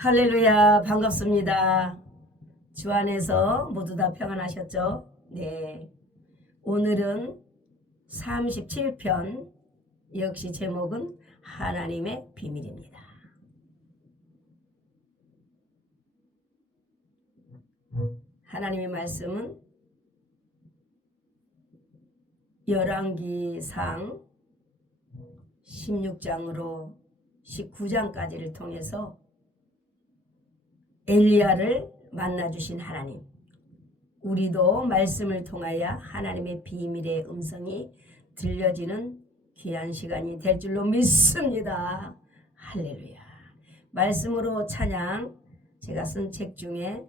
할렐루야, 반갑습니다. 주 안에서 모두 다 평안하셨죠? 네. 오늘은 37편, 역시 제목은 하나님의 비밀입니다. 하나님의 말씀은 열왕기상 16장으로 19장까지를 통해서 엘리야를 만나주신 하나님, 우리도 말씀을 통하여 하나님의 비밀의 음성이 들려지는 귀한 시간이 될 줄로 믿습니다. 할렐루야. 말씀으로 찬양, 제가 쓴 책 중에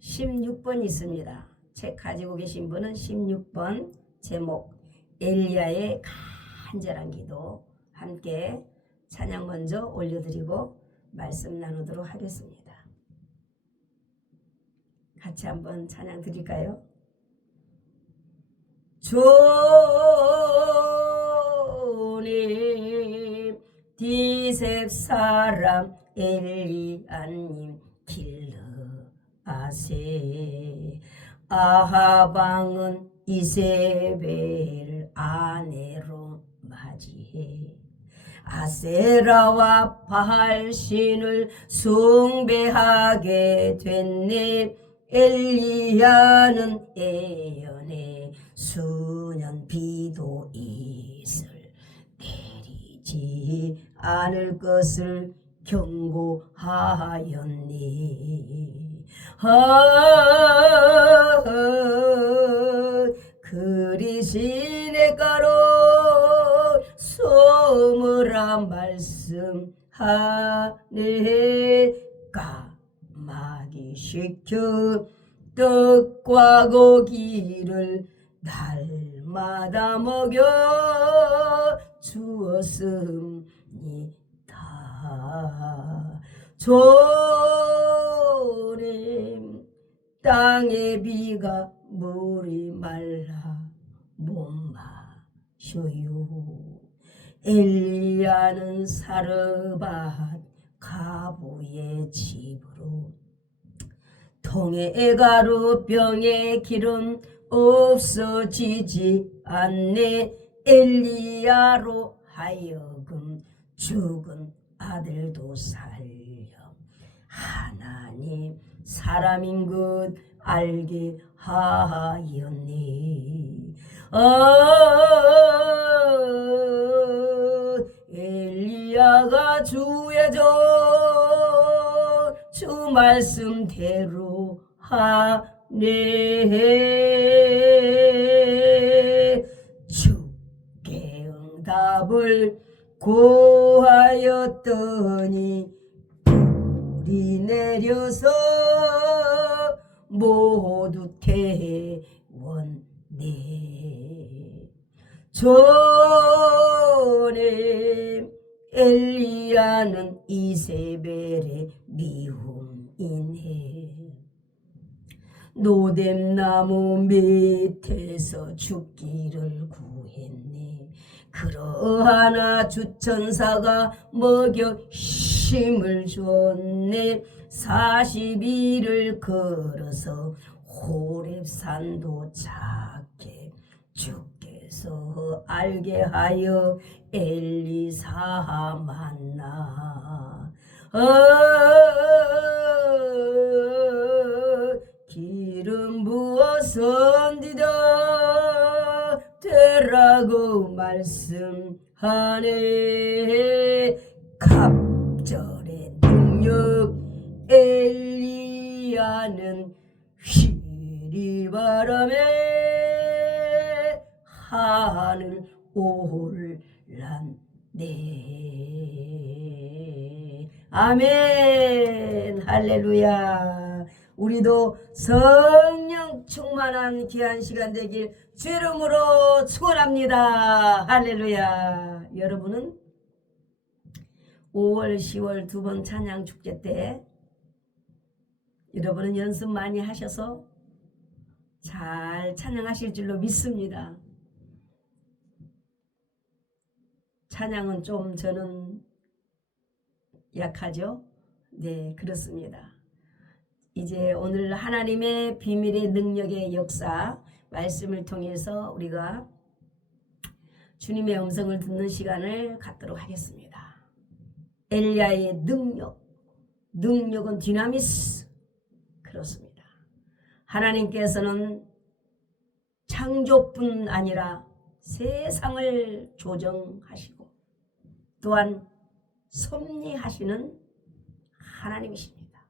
16번 있습니다. 책 가지고 계신 분은 16번, 제목 엘리야의 간절한 기도, 함께 찬양 먼저 올려드리고 말씀 나누도록 하겠습니다. 같이 한번 찬양 드릴까요? 주님, 디셉 사람 엘리야님 길르아세, 아하방은 이세벨 아내로 맞이해 아세라와 바알신을 숭배하게 됐네. 엘리야는 예언에 수년 비도 이슬 내리지 않을 것을 경고하였니. 그리시네 가로 소무라 말씀하네. 까마귀 시켜 떡과 고기를 날마다 먹여 주었습니다. 주님, 땅의 비가 물이 말라 못 마셔요. 엘리야는 사르밧 가부의 집으로 통에 가루 병에 기름 없어지지 않네. 엘리야로 하여금 죽은 아들도 살려 하나님 사람인 것 알게 하였니. 엘리야가 주의 주 말씀대로 하네. 주께 응답을 고하였더니 불이 내려서 모두 태웠네. 주님, 엘리야는 이세벨의 미움이네. 노뎀나무 밑에서 죽기를 구했네. 그러하나 주천사가 먹여 힘을 줬네. 40일을 걸어서 호렙산도 작게 주께서 알게 하여 엘리사 만나 기름 부어 선디다 되라고 말씀하네. 갑절의 능력 엘리야는 휘리 바람에 하늘 올랐네. 아멘. 할렐루야. 우리도 성령 충만한 귀한 시간 되길 주 이름으로 축원합니다. 할렐루야. 여러분은 5월 10월 두 번 찬양 축제 때 여러분은 연습 많이 하셔서 잘 찬양하실 줄로 믿습니다. 찬양은 좀 저는 약하죠. 네, 그렇습니다. 이제 오늘 하나님의 비밀의 능력의 역사 말씀을 통해서 우리가 주님의 음성을 듣는 시간을 갖도록 하겠습니다. 엘리야의 능력은 디나미스. 그렇습니다. 하나님께서는 창조뿐 아니라 세상을 조정하시고 또한 섭리하시는 하나님이십니다.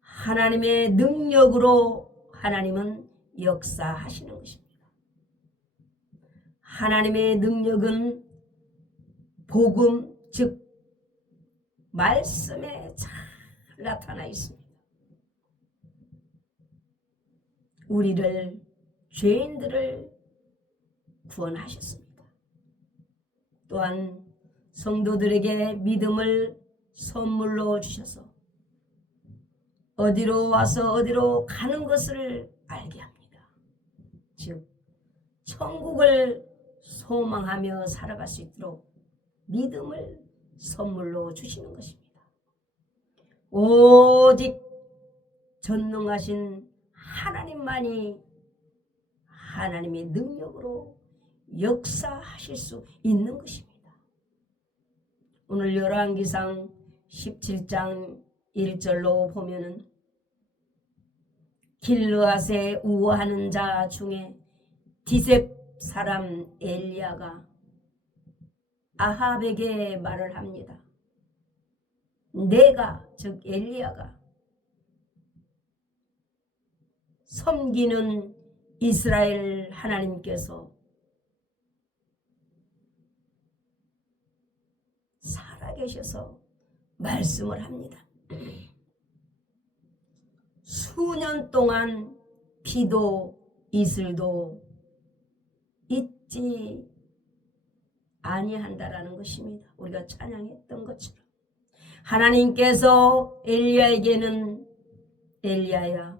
하나님의 능력으로 하나님은 역사하시는 것입니다. 하나님의 능력은 복음 즉 말씀에 잘 나타나 있습니다. 우리를 죄인들을 구원하셨습니다. 또한 성도들에게 믿음을 선물로 주셔서 어디로 와서 어디로 가는 것을 알게 합니다. 즉 천국을 소망하며 살아갈 수 있도록 믿음을 선물로 주시는 것입니다. 오직 전능하신 하나님만이 하나님의 능력으로 역사하실 수 있는 것입니다. 오늘 열왕기상 17장 1절로 보면은 길르앗에 우호하는 자 중에 디셉 사람 엘리야가 아합에게 말을 합니다. 내가 즉 엘리야가 섬기는 이스라엘 하나님께서 살아계셔서 말씀을 합니다. 수년 동안 비도 이슬도 잊지 아니한다라는 것입니다. 우리가 찬양했던 것처럼 하나님께서 엘리야에게는 엘리야야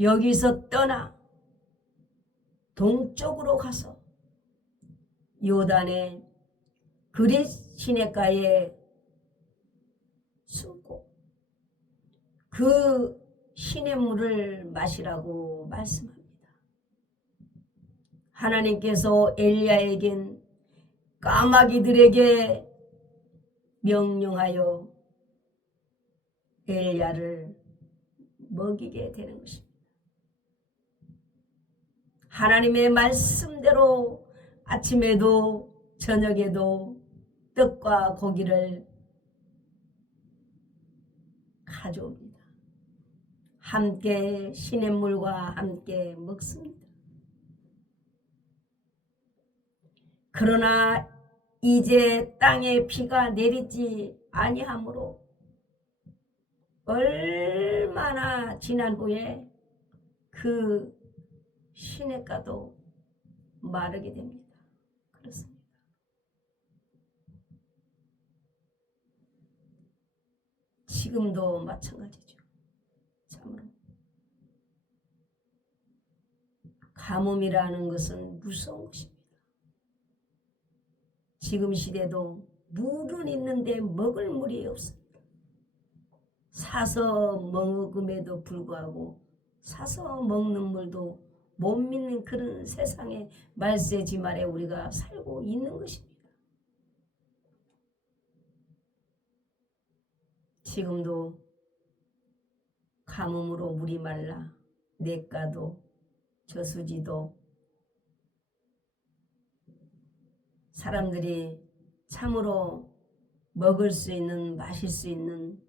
여기서 떠나 동쪽으로 가서 요단의 그릿 시냇가에 숨고 그 시냇물을 마시라고 말씀합니다. 하나님께서 엘리야에겐 까마귀들에게 명령하여 엘리야를 먹이게 되는 것입니다. 하나님의 말씀대로 아침에도 저녁에도 떡과 고기를 가져옵니다. 함께 시냇물과 함께 먹습니다. 그러나 이제 땅에 비가 내리지 아니하므로 얼마나 지난 후에 그 시냇가도 마르게 됩니다. 그렇습니다. 지금도 마찬가지죠. 참으로 가뭄이라는 것은 무서운 것입니다. 지금 시대도 물은 있는데 먹을 물이 없습니다. 사서 먹음에도 불구하고 사서 먹는 물도 못 믿는 그런 세상의 말세지말에 우리가 살고 있는 것입니다. 지금도 가뭄으로 물이 말라 냇가도 저수지도 사람들이 참으로 먹을 수 있는 마실 수 있는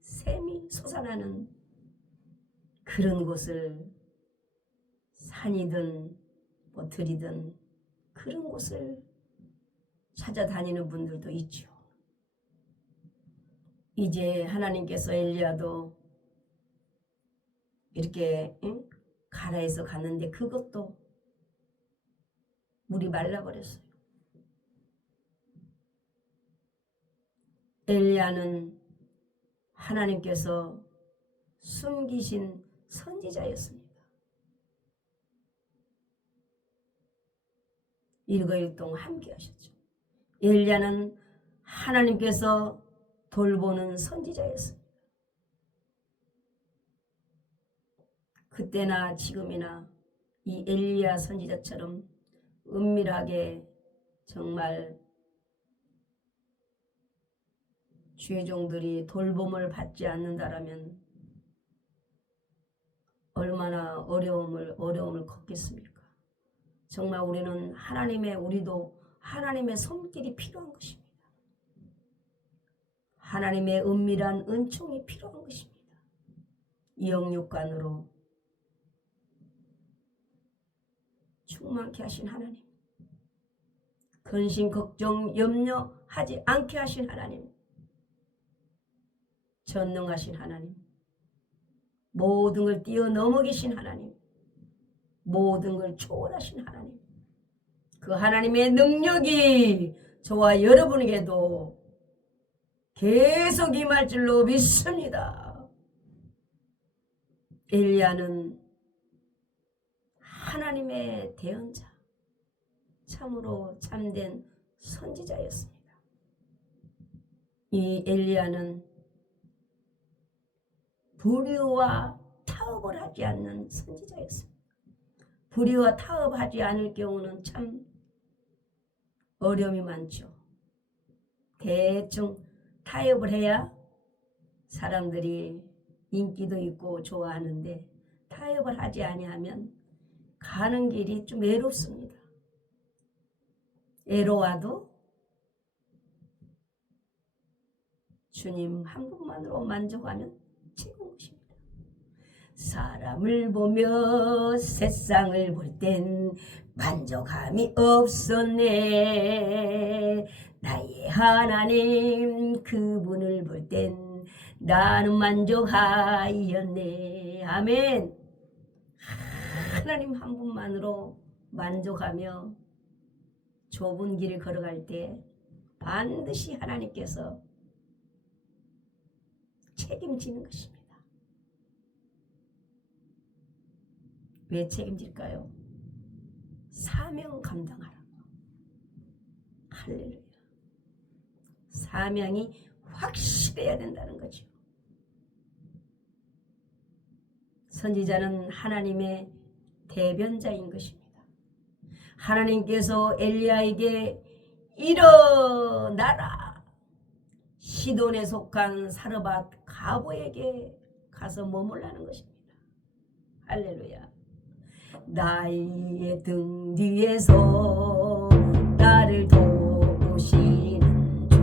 샘이 솟아나는 그런 곳을 산이든 뭐 들이든 그런 곳을 찾아다니는 분들도 있죠. 이제 하나님께서 엘리야도 이렇게 가라에서 갔는데 그것도 물이 말라버렸어요. 엘리야는 하나님께서 숨기신 선지자였습니다. 일거일 동안 함께 하셨죠. 엘리야는 하나님께서 돌보는 선지자였습니다. 그때나 지금이나 이 엘리야 선지자처럼 은밀하게 정말 죄종들이 돌봄을 받지 않는다라면 얼마나 어려움을 걷겠습니까? 정말 우리도 하나님의 손길이 필요한 것입니다. 하나님의 은밀한 은총이 필요한 것입니다. 영육간으로 충만케 하신 하나님, 근심 걱정 염려하지 않게 하신 하나님, 전능하신 하나님, 모든 걸 뛰어넘어 계신 하나님, 모든 걸 초월하신 하나님, 그 하나님의 능력이 저와 여러분에게도 계속 임할 줄로 믿습니다. 엘리야는 하나님의 대언자, 참으로 참된 선지자였습니다. 이 엘리야는 불의와 타협을 하지 않는 선지자였습니다. 불의와 타협하지 않을 경우는 참 어려움이 많죠. 대충 타협을 해야 사람들이 인기도 있고 좋아하는데 타협을 하지 아니하면 가는 길이 좀 외롭습니다. 애로와도 주님 한 분만으로 만족하면 최고인 것입니다. 사람을 보며 세상을 볼 땐 만족함이 없었네. 나의 하나님 그분을 볼 땐 나는 만족하였네. 아멘. 하나님 한 분만으로 만족하며 좁은 길을 걸어갈 때 반드시 하나님께서 책임지는 것입니다. 왜 책임질까요? 사명 감당하라고. 할렐루야. 사명이 확실해야 된다는 거죠. 선지자는 하나님의 대변자인 것입니다. 하나님께서 엘리야에게 일어나라, 시돈에 속한 사르밧 가보에게 가서 머물라는 것입니다. 할렐루야. 나의 등 뒤에서 나를 도우시는 주,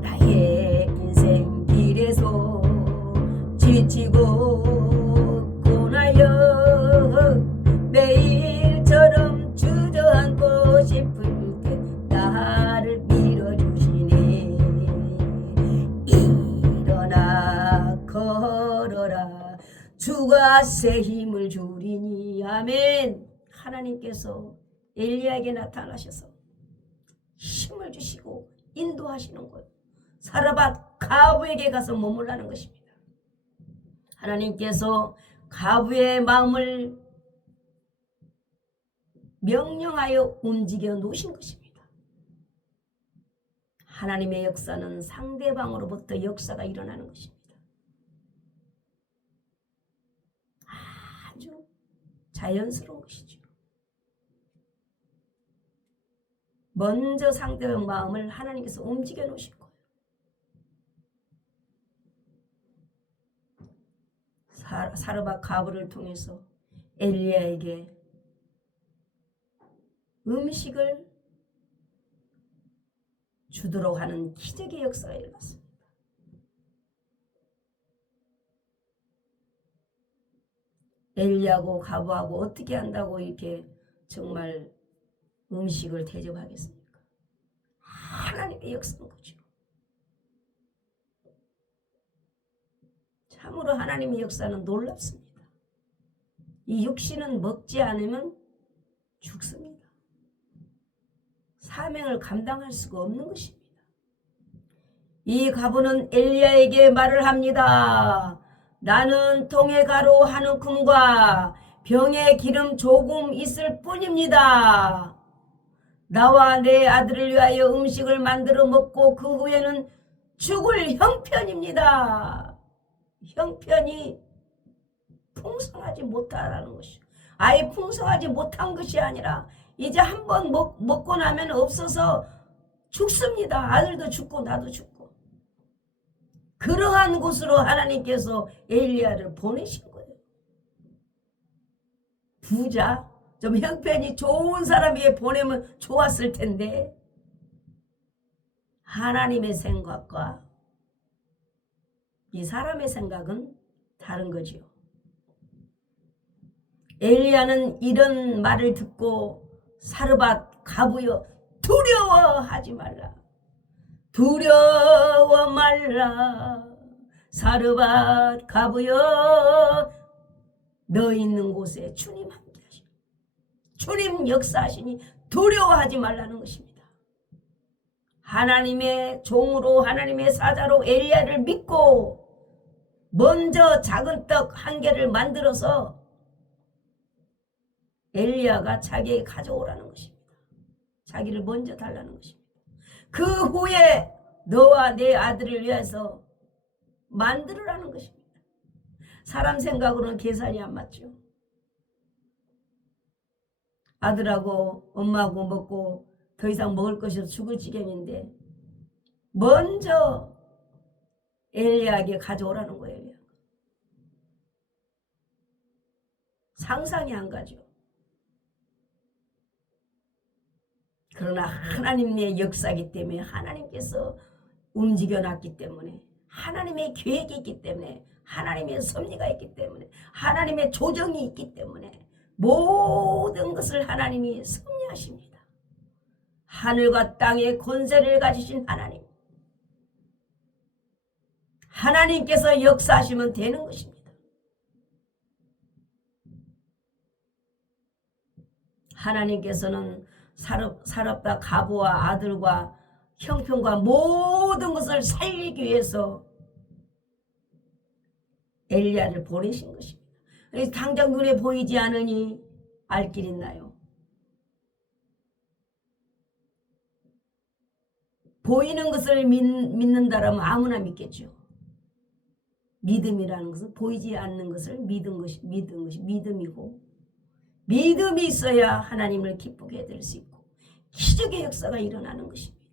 나의 인생 길에서 지치고 고나여 매일처럼 주저앉고 싶을 때 나를 밀어주시네. 일어나 걸어라, 주가 새 힘을 주리니. 아멘. 하나님께서 엘리야에게 나타나셔서 힘을 주시고 인도하시는 것, 사르밧 가부에게 가서 머물라는 것입니다. 하나님께서 가부의 마음을 명령하여 움직여 놓으신 것입니다. 하나님의 역사는 상대방으로부터 역사가 일어나는 것입니다. 아주 자연스러운 것이죠. 먼저 상대방 마음을 하나님께서 움직여 놓으신 거예요. 사르밧 가부를 통해서 엘리야에게 음식을 주도록 하는 기적의 역사가 일어났습니다. 엘리야하고 가부하고 어떻게 한다고 이렇게 정말 음식을 대접하겠습니까? 하나님의 역사인 거죠. 참으로 하나님의 역사는 놀랍습니다. 이 육신은 먹지 않으면 죽습니다. 사명을 감당할 수가 없는 것입니다. 이 가부는 엘리야에게 말을 합니다. 나는 통에 가루 한 움큼과 병에 기름 조금 있을 뿐입니다. 나와 내 아들을 위하여 음식을 만들어 먹고 그 후에는 죽을 형편입니다. 형편이 풍성하지 못하라는 것이요. 아예 풍성하지 못한 것이 아니라 이제 한번 먹고 나면 없어서 죽습니다. 아들도 죽고 나도 죽고. 그러한 곳으로 하나님께서 엘리야를 보내신 거예요. 부자, 좀 형편이 좋은 사람에게 보내면 좋았을 텐데 하나님의 생각과 이 사람의 생각은 다른 거지요. 엘리야는 이런 말을 듣고 사르밧 가부여 두려워하지 말라. 두려워 말라. 사르밧 가부여 너 있는 곳에 주님 함께 하시니 주님 역사하시니 두려워하지 말라는 것입니다. 하나님의 종으로 하나님의 사자로 엘리야를 믿고 먼저 작은 떡 한 개를 만들어서 엘리야가 자기에게 가져오라는 것입니다. 자기를 먼저 달라는 것입니다. 그 후에 너와 내 아들을 위해서 만들으라는 것입니다. 사람 생각으로는 계산이 안 맞죠. 아들하고 엄마하고 먹고 더 이상 먹을 것이 없어 죽을 지경인데 먼저 엘리야에게 가져오라는 거예요. 상상이 안 가죠. 그러나 하나님의 역사이기 때문에 하나님께서 움직여놨기 때문에 하나님의 계획이 있기 때문에 하나님의 섭리가 있기 때문에 하나님의 조정이 있기 때문에 모든 것을 하나님이 섭리하십니다. 하늘과 땅의 권세를 가지신 하나님, 하나님께서 역사하시면 되는 것입니다. 하나님께서는 사렙다 가부와 아들과 형편과 모든 것을 살리기 위해서 엘리야를 보내신 것입니다. 그래서 당장 눈에 보이지 않으니 알 길 있나요? 보이는 것을 믿는다라면 아무나 믿겠죠. 믿음이라는 것은 보이지 않는 것을 믿은 것이 믿음이고, 믿음이 있어야 하나님을 기쁘게 해드릴 수 있고 기적의 역사가 일어나는 것입니다.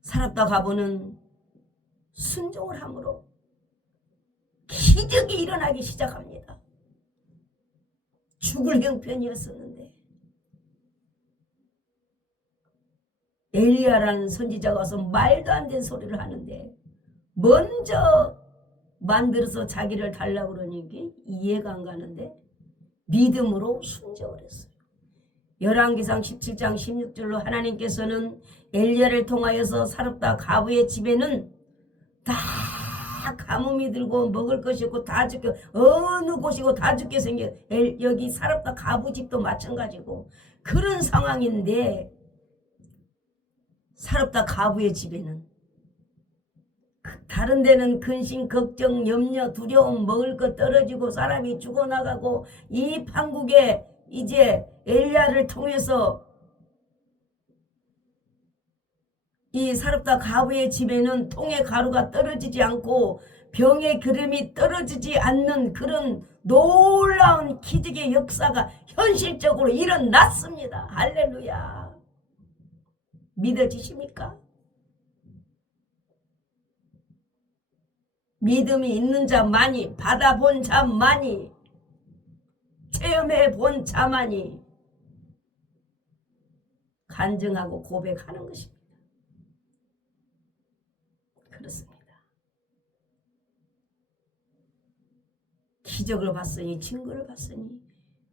사렙다 가부는 순종을 함으로 기적이 일어나기 시작합니다. 죽을 형편이었었는데 엘리야라는 선지자가 와서 말도 안 되는 소리를 하는데 먼저 만들어서 자기를 달라고 그러니 이해가 안 가는데 믿음으로 순종을 했어요. 열왕기상 17장 16절로 하나님께서는 엘리야를 통하여서 사렙다 가부의 집에는 다 가뭄이 들고 먹을 것이 없고 다 죽게 어느 곳이고 다 죽게 생겨. 여기 사렙다 가부 집도 마찬가지고 그런 상황인데 사렙다 가부의 집에는 다른 데는 근심, 걱정, 염려, 두려움, 먹을 것 떨어지고 사람이 죽어나가고 이 판국에 이제 엘리야를 통해서 이 사렙다 가부의 집에는 통의 가루가 떨어지지 않고 병의 기름이 떨어지지 않는 그런 놀라운 기적의 역사가 현실적으로 일어났습니다. 할렐루야. 믿어지십니까? 믿음이 있는 자만이, 받아본 자만이, 체험해 본 자만이 간증하고 고백하는 것입니다. 그렇습니다. 기적을 봤으니, 증거를 봤으니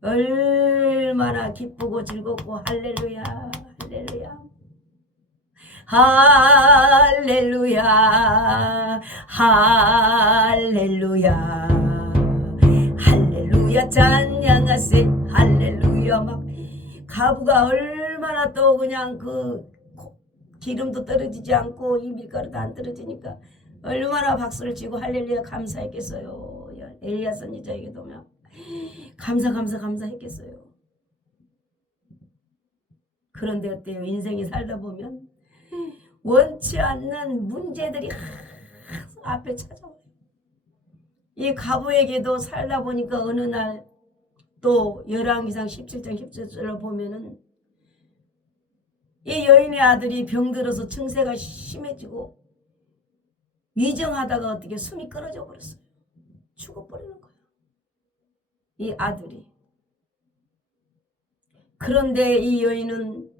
얼마나 기쁘고 즐겁고 할렐루야, 할렐루야. 할렐루야, 할렐루야, 할렐루야, 찬양하세, 할렐루야. 막 가부가 얼마나 또 그냥 그 기름도 떨어지지 않고 이 밀가루도 안 떨어지니까 얼마나 박수를 치고 할렐루야 감사했겠어요. 엘리야 선지자에게 보면 감사했겠어요. 그런데 어때요? 인생이 살다 보면 원치 않는 문제들이 앞에 찾아와요. 이 가부에게도 살다 보니까 어느 날 또 열왕기상 17장 17절을 보면은 이 여인의 아들이 병들어서 증세가 심해지고 위정하다가 어떻게 숨이 끊어져 버렸어요. 죽어버리는 거예요. 이 아들이. 그런데 이 여인은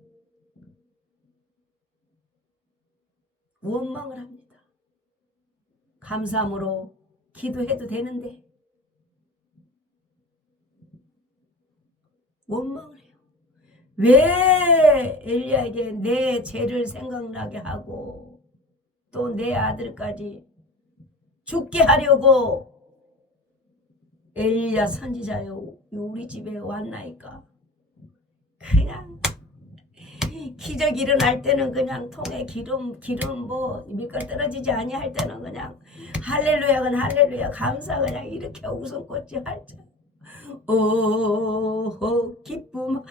원망을 합니다. 감사함으로 기도해도 되는데 원망을 해요. 왜 엘리야에게 내 죄를 생각나게 하고 또 내 아들까지 죽게 하려고 엘리야 선지자여 우리 집에 왔나이까. 그냥 기적 일어날 때는 그냥 통에 기름 뭐 밀가루 떨어지지 아니할 때는 그냥 할렐루야건 할렐루야 감사 그냥 이렇게 웃음꽃이 활짝 오 기쁨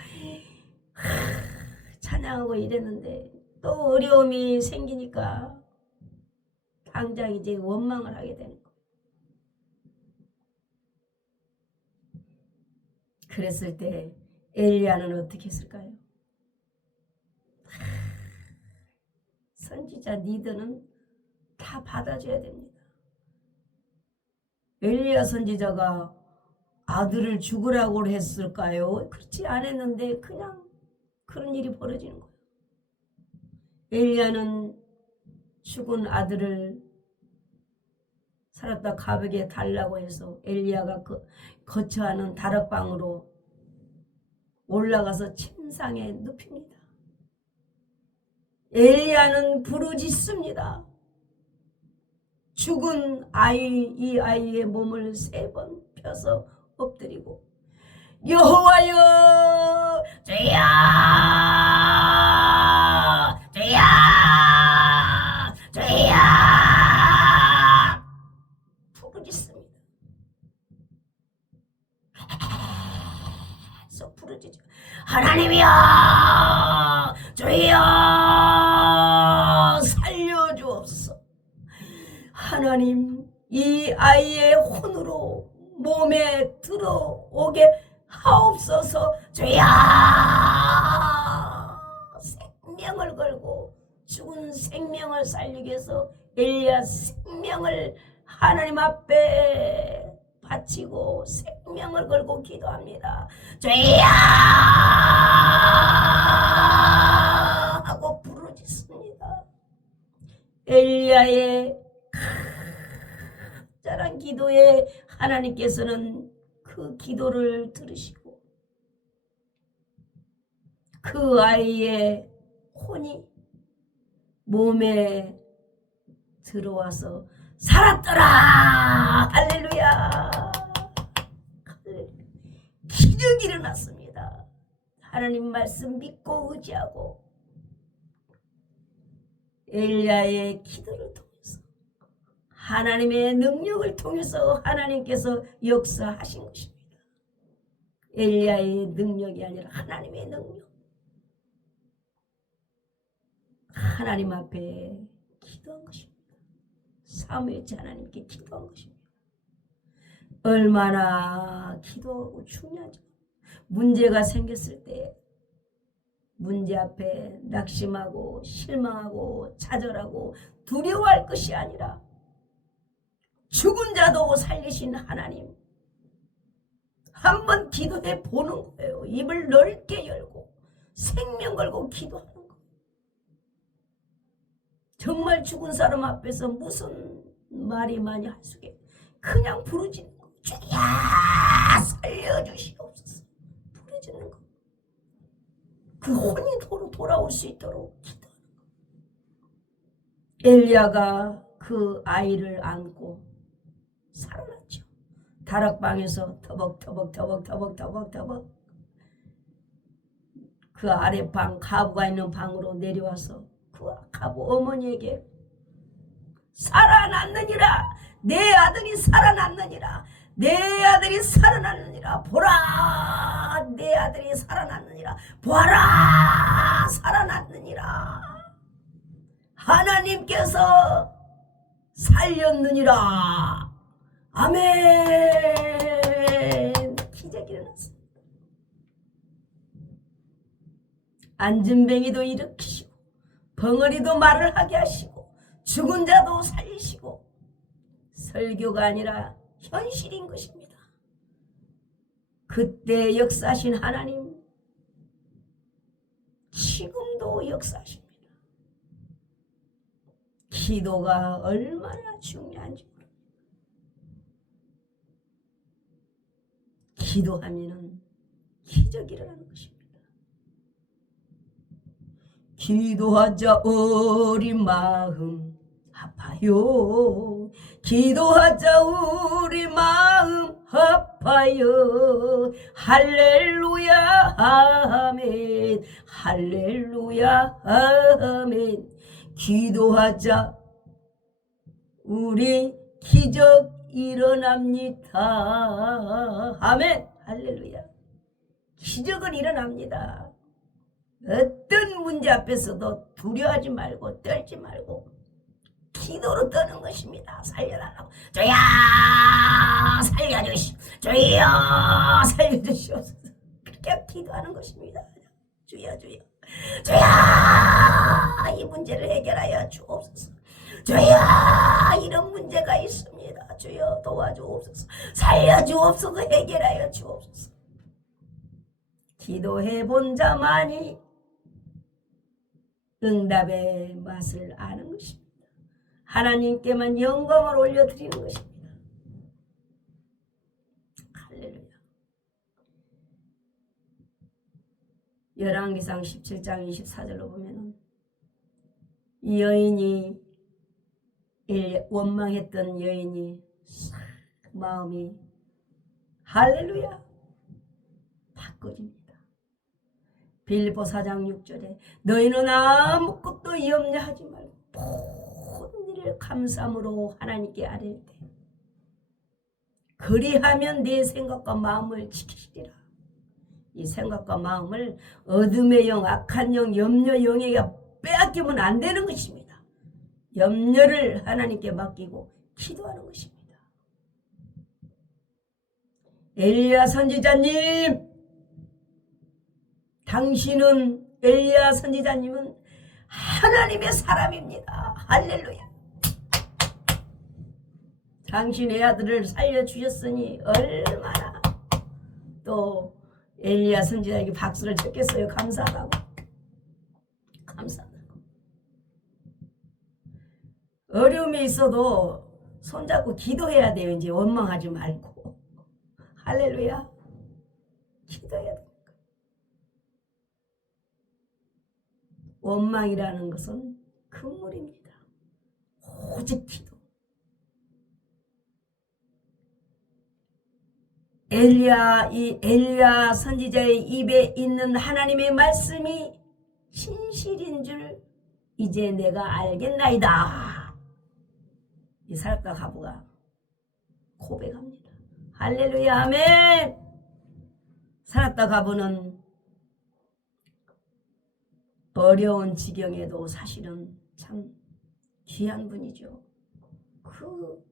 찬양하고 이랬는데 또 어려움이 생기니까 당장 이제 원망을 하게 되는 거예요. 그랬을 때 엘리야는 어떻게 했을까요? 선지자 니들은 다 받아줘야 됩니다. 엘리야 선지자가 아들을 죽으라고 했을까요? 그렇지 않았는데 그냥 그런 일이 벌어지는 거예요. 엘리야는 죽은 아들을 살았다 가백에 달라고 해서 엘리야가 거처하는 다락방으로 올라가서 침상에 눕힙니다. 엘리야는 부르짖습니다. 죽은 이 아이의 몸을 3번 펴서 엎드리고 여호와여 주여 주여 주여 부르짖습니다. 계속 부르짖죠. 하나님이여 주여 살려주옵소서. 하나님 이 아이의 혼으로 몸에 들어오게 하옵소서. 주여 생명을 걸고 죽은 생명을 살리기 위해서 엘리야 생명을 하나님 앞에 바치고 생명을 걸고 기도합니다. 주여 하고 부르짖습니다. 엘리야의 간절한 기도에 하나님께서는 그 기도를 들으시고 그 아이의 혼이 몸에 들어와서 살았더라. 할렐루야. 기적이 일어났습니다. 하나님 말씀 믿고 의지하고 엘리야의 기도를 통해서 하나님의 능력을 통해서 하나님께서 역사하신 것입니다. 엘리야의 능력이 아니라 하나님의 능력. 하나님 앞에 기도한 것입니다. 사무엘지 하나님께 기도한 것입니다. 얼마나 기도하고 중요하죠. 문제가 생겼을 때 문제 앞에 낙심하고 실망하고 좌절하고 두려워할 것이 아니라 죽은 자도 살리신 하나님 한번 기도해 보는 거예요. 입을 넓게 열고 생명 걸고 기도하는 거예요. 정말 죽은 사람 앞에서 무슨 말이 많이 할 수게 그냥 부르짖는 거. 주여 살려주시옵소서. 부르짖는 거. 그 혼이 돌아올 수 있도록 기도하는 거. 엘리야가 그 아이를 안고 살아났죠. 다락방에서 터벅터벅 그 아랫방 가부가 있는 방으로 내려와서 그 가부 어머니에게 살아났느니라. 내 아들이 살아났느니라. 내 아들이 살아났느니라. 보라 내 아들이 살아났느니라. 보아라 살아났느니라 하나님께서 살렸느니라. 아멘. 기적이 일어났습니다. 안진뱅이도 일으키시고 벙어리도 말을 하게 하시고 죽은 자도 살리시고, 설교가 아니라 현실인 것입니다. 그때 역사하신 하나님 지금도 역사하십니다. 기도가 얼마나 중요한지 모릅니다. 기도하면은 기적이 일어나는 것입니다. 기도하자 우리 마음 아파요. 기도하자 우리 마음 아파요. 할렐루야 아멘. 할렐루야 아멘. 기도하자 우리 기적 일어납니다. 아멘. 할렐루야. 기적은 일어납니다. 어떤 문제 앞에서도 두려워하지 말고 떨지 말고 기도로 떠는 것입니다. 살려달라고. 주여 주여 살려주시옵소서. 그렇게 기도하는 것입니다. 주여 주여 이 문제를 해결하여 주옵소서. 주여 이런 문제가 있습니다. 주여 도와주옵소서. 살려주옵소서. 해결하여 주옵소서. 기도해본 자만이 응답의 맛을 아는 것입니다. 하나님께만 영광을 올려드리는 것입니다. 할렐루야. 열왕기상 17장 24절로 보면은 이 여인이 원망했던 여인이 마음이 할렐루야 바꿔집니다. 빌립보 4장 6절에 너희는 아무것도 염려하지 말고 모든 일을 감사함으로 하나님께 아뢰되 그리하면 네 생각과 마음을 지키시리라. 이 생각과 마음을 어둠의 영, 악한 영, 염려 영에게 빼앗기면 안 되는 것입니다. 염려를 하나님께 맡기고 기도하는 것입니다. 엘리야 선지자님, 당신은 엘리야 선지자님은 하나님의 사람입니다. 할렐루야. 당신의 아들을 살려주셨으니 얼마나 또 엘리야 선지자에게 박수를 쳤겠어요. 감사하다고. 감사하다고. 어려움이 있어도 손잡고 기도해야 돼요. 이제 원망하지 말고. 할렐루야. 기도해야 돼요. 원망이라는 것은 금물입니다. 오직 기도. 엘리야 선지자의 입에 있는 하나님의 말씀이 진실인 줄 이제 내가 알겠나이다. 이 사람과 가부가 고백합니다. 할렐루야 아멘. 살았다 가부는 어려운 지경에도 사실은 참 귀한 분이죠. 그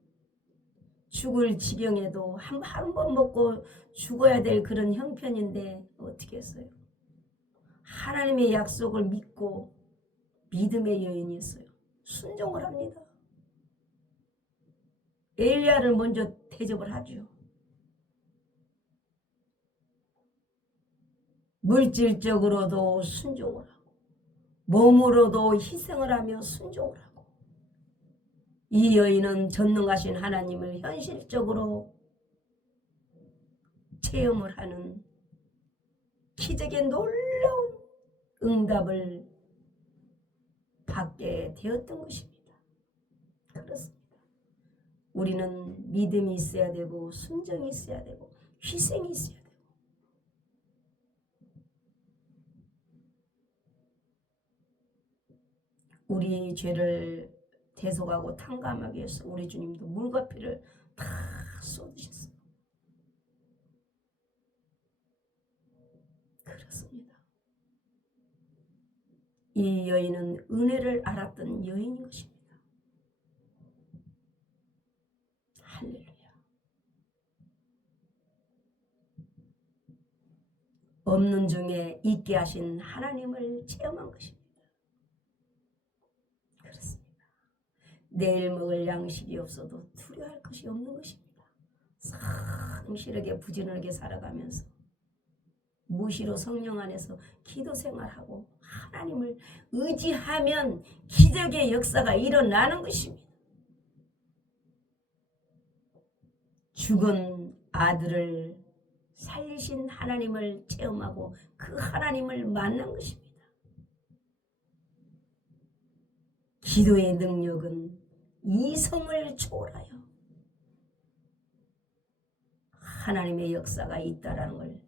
죽을 지경에도 한 번 먹고 죽어야 될 그런 형편인데 어떻게 했어요? 하나님의 약속을 믿고 믿음의 여인이었어요. 순종을 합니다. 엘리야를 먼저 대접을 하죠. 물질적으로도 순종을 하고 몸으로도 희생을 하며 순종을 하고 이 여인은 전능하신 하나님을 현실적으로 체험을 하는 기적의 놀라운 응답을 받게 되었던 것입니다. 그렇습니다. 우리는 믿음이 있어야 되고 순종이 있어야 되고 희생이 있어야 되고 우리 죄를 대속하고 탕감하기 위해서 우리 주님도 물과 피를 다 쏟으셨어요. 그렇습니다. 이 여인은 은혜를 알았던 여인인 것입니다. 할렐루야. 없는 중에 있게 하신 하나님을 체험한 것입니다. 그렇습니다. 내일 먹을 양식이 없어도 두려워할 것이 없는 것입니다. 성실하게 부지런하게 살아가면서 무시로 성령 안에서 기도 생활하고 하나님을 의지하면 기적의 역사가 일어나는 것입니다. 죽은 아들을 살리신 하나님을 체험하고 그 하나님을 만난 것입니다. 기도의 능력은 이성을 초월하여 하나님의 역사가 있다라는 걸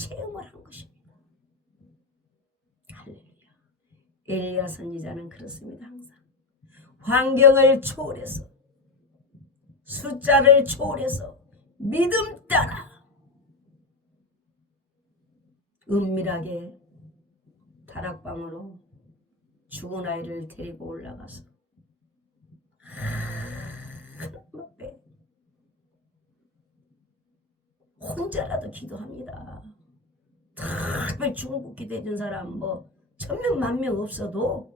체험을 한 것입니다. 할렐루야. 엘리야 선지자는 그렇습니다. 항상 환경을 초월해서 숫자를 초월해서 믿음 따라 은밀하게 다락방으로 죽은 아이를 데리고 올라가서 앞에 혼자라도 기도합니다. 특별 중국 기도해준 사람 뭐 1000명 10,000명 없어도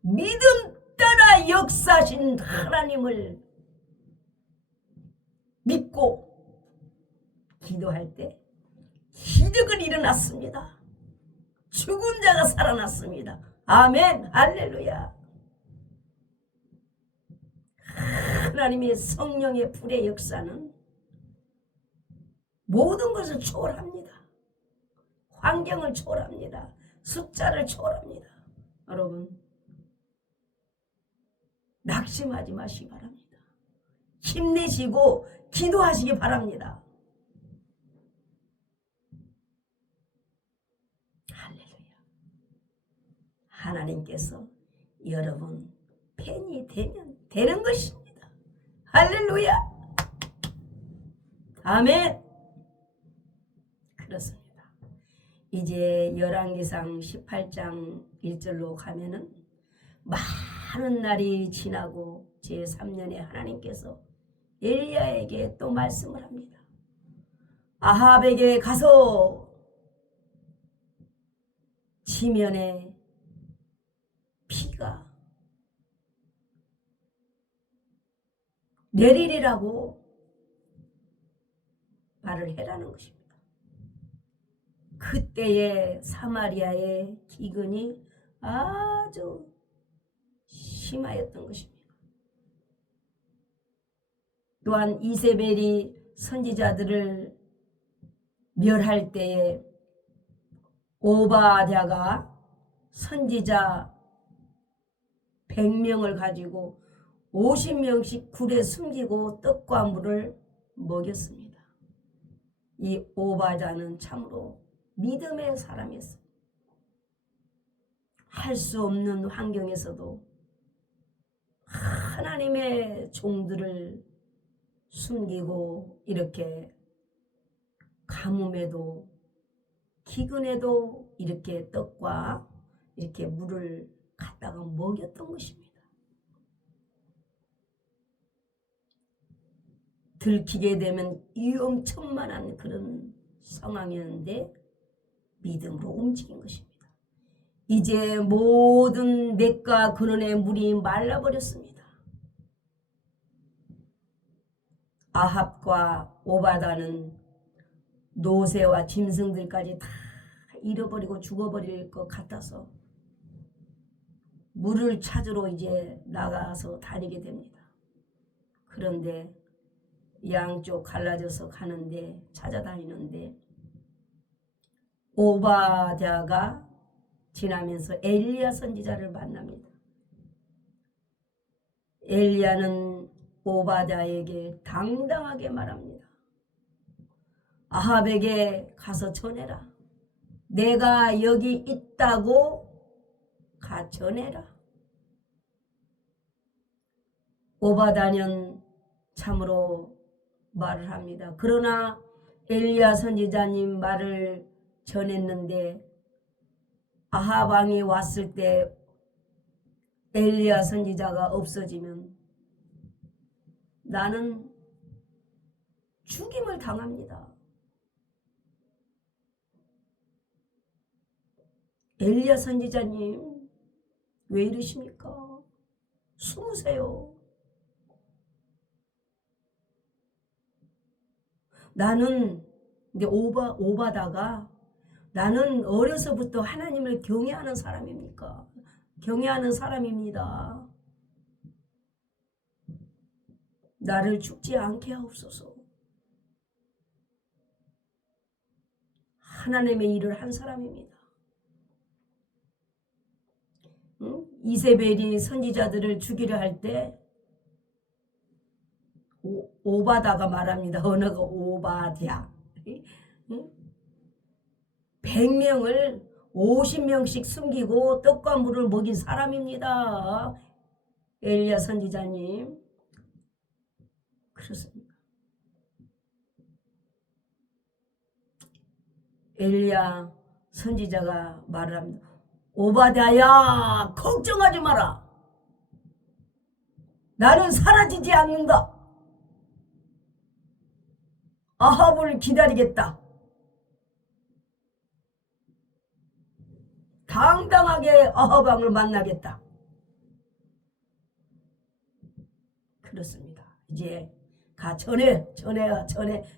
믿음 따라 역사하신 하나님을 믿고 기도할 때 기적은 일어났습니다. 죽은 자가 살아났습니다. 아멘. 할렐루야. 하나님의 성령의 불의 역사는 모든 것을 초월합니다. 환경을 초월합니다. 숫자를 초월합니다. 여러분 낙심하지 마시기 바랍니다. 힘내시고 기도하시기 바랍니다. 할렐루야. 하나님께서 여러분 팬이 되면 되는 것입니다. 할렐루야. 아멘. 그렇습니다. 이제 열왕기상 18장 1절로 가면은 많은 날이 지나고 제3년에 하나님께서 엘리야에게 또 말씀을 합니다. 아합에게 가서 지면에 피가 내리리라고 말을 해라는 것입니다. 그때의 사마리아의 기근이 아주 심하였던 것입니다. 또한 이세벨이 선지자들을 멸할 때에 오바댜가 선지자 100명을 가지고 50명씩 굴에 숨기고 떡과 물을 먹였습니다. 이 오바댜는 참으로 믿음의 사람이었어요. 할 수 없는 환경에서도 하나님의 종들을 숨기고 이렇게 가뭄에도 기근에도 이렇게 떡과 이렇게 물을 갖다가 먹였던 것입니다. 들키게 되면 위험천만한 그런 상황이었는데 믿음으로 움직인 것입니다. 이제 모든 냇가 근원의 물이 말라버렸습니다. 아합과 오바다는 노새와 짐승들까지 다 잃어버리고 죽어버릴 것 같아서 물을 찾으러 이제 나가서 다니게 됩니다. 그런데 양쪽 갈라져서 가는데 찾아다니는데 오바댜가 지나면서 엘리야 선지자를 만납니다. 엘리야는 오바댜에게 당당하게 말합니다. 아합에게 가서 전해라. 내가 여기 있다고 가 전해라. 오바댜는 참으로 말을 합니다. 그러나 엘리야 선지자님 말을 전했는데 아합 왕이 왔을 때 엘리야 선지자가 없어지면 나는 죽임을 당합니다. 엘리야 선지자님 왜 이러십니까? 숨으세요. 나는 이제 오바다가 나는 어려서부터 하나님을 경외하는 사람입니까? 경외하는 사람입니다. 나를 죽지 않게 하옵소서. 하나님의 일을 한 사람입니다. 응? 이세벨이 선지자들을 죽이려 할 때 오바다가 말합니다. 언어가 오바디아. 응? 100명을 50명씩 숨기고 떡과 물을 먹인 사람입니다. 엘리야 선지자님. 그렇습니다. 엘리야 선지자가 말을 합니다. 오바댜야, 걱정하지 마라. 나는 사라지지 않는다. 아합을 기다리겠다. 당당하게 아합 왕을 만나겠다. 그렇습니다. 이제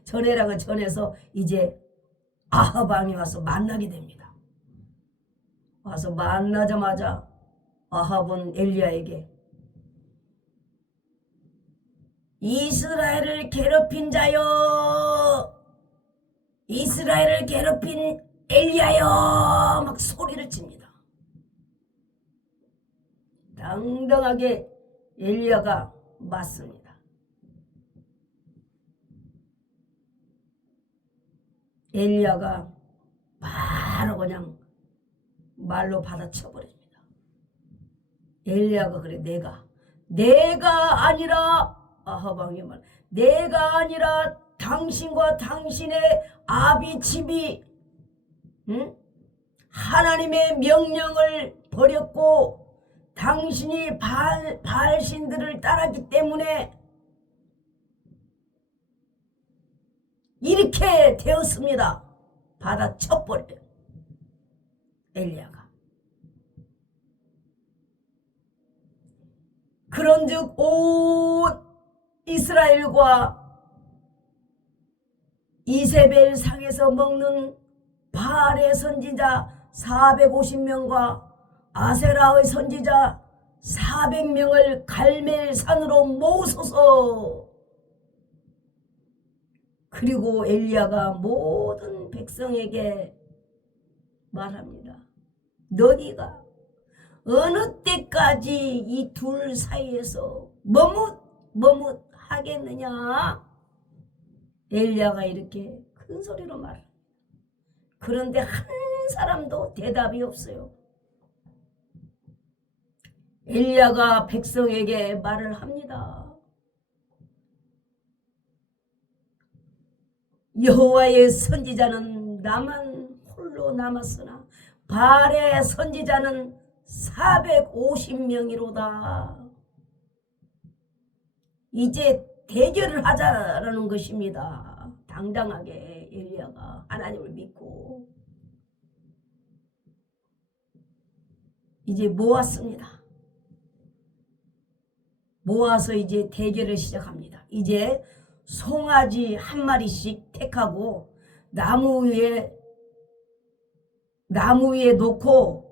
전에랑은 전해서 이제 아합 왕이 와서 만나게 됩니다. 와서 만나자마자 아합은 엘리야에게 이스라엘을 괴롭힌 자여, 이스라엘을 괴롭힌 엘리야여, 막 소리를 칩니다. 당당하게 엘리야가 맞습니다. 엘리야가 바로 그냥 말로 받아쳐버립니다. 엘리야가 그래, 내가 아니라, 아합 왕이 말, 내가 아니라 당신과 당신의 아비 집이 하나님의 명령을 버렸고 당신이 바알신들을 따랐기 때문에 이렇게 되었습니다. 받아쳐버려요. 엘리야가. 그런즉 온 이스라엘과 이세벨 상에서 먹는 바알의 선지자 450명과 아세라의 선지자 400명을 갈멜산으로 모으소서. 그리고 엘리야가 모든 백성에게 말합니다. 너희가 어느 때까지 이 둘 사이에서 머뭇하겠느냐. 엘리야가 이렇게 큰 소리로 말합니다. 그런데 한 사람도 대답이 없어요. 엘리야가 백성에게 말을 합니다. 여호와의 선지자는 나만 홀로 남았으나 바알의 선지자는 450명이로다. 이제 대결을 하자라는 것입니다. 당당하게 엘리야가 하나님을 믿고 이제 모았습니다. 모아서 이제 대결을 시작합니다. 이제 송아지 한 마리씩 택하고 나무 위에 놓고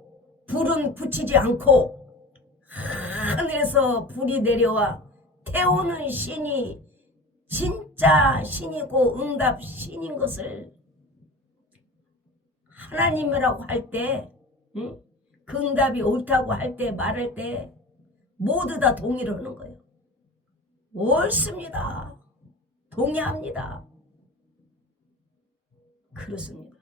불은 붙이지 않고 하늘에서 불이 내려와 태우는 신이 진짜 신이고 응답 신인 것을 하나님이라고 할 때, 그 응답이 옳다고 할 때, 말할 때 모두 다 동의를 하는 거예요. 옳습니다. 동의합니다. 그렇습니다.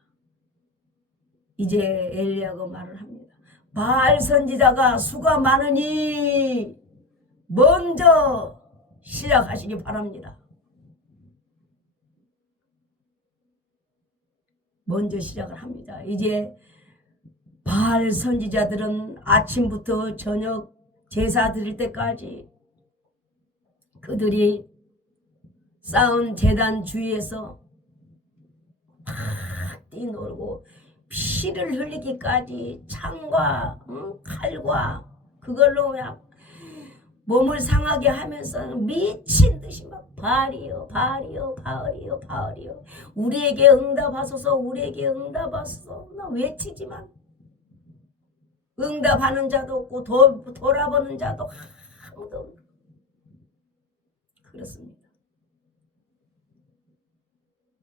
이제 엘리야가 말을 합니다. 바알 선지자가 수가 많으니 먼저 시작하시기 바랍니다. 먼저 시작을 합니다. 이제 바알 선지자들은 아침부터 저녁 제사 드릴 때까지 그들이 쌓은 제단 주위에서 막 뛰놀고 피를 흘리기까지 창과 칼과 그걸로 그냥 몸을 상하게 하면서 미친 듯이 막 바알이요 바알이요 바알이요 바알이요 우리에게 응답하소서 우리에게 응답하소서 나 외치지만 응답하는 자도 없고 돌아보는 자도 아무도 없고 그렇습니다.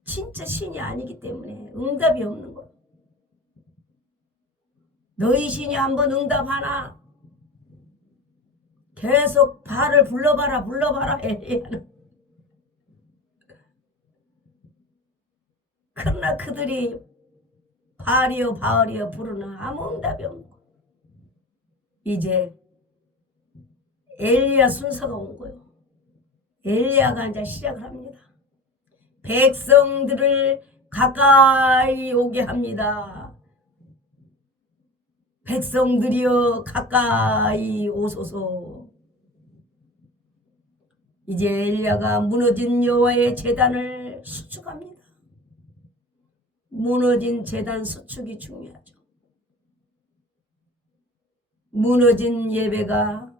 진짜 신이 아니기 때문에 응답이 없는 거예요. 너희 신이 한번 응답하나? 계속 바알을 불러봐라 불러봐라 엘리야는. 그러나 그들이 바알이여 바알이여 부르나 아무 응답이 없는 거예요. 이제 엘리야 순서가 온 거예요. 엘리야가 이제 시작을 합니다. 백성들을 가까이 오게 합니다. 백성들이여 가까이 오소서. 이제 엘리야가 무너진 여호와의 제단을 수축합니다. 무너진 제단 수축이 중요하죠. 무너진 예배가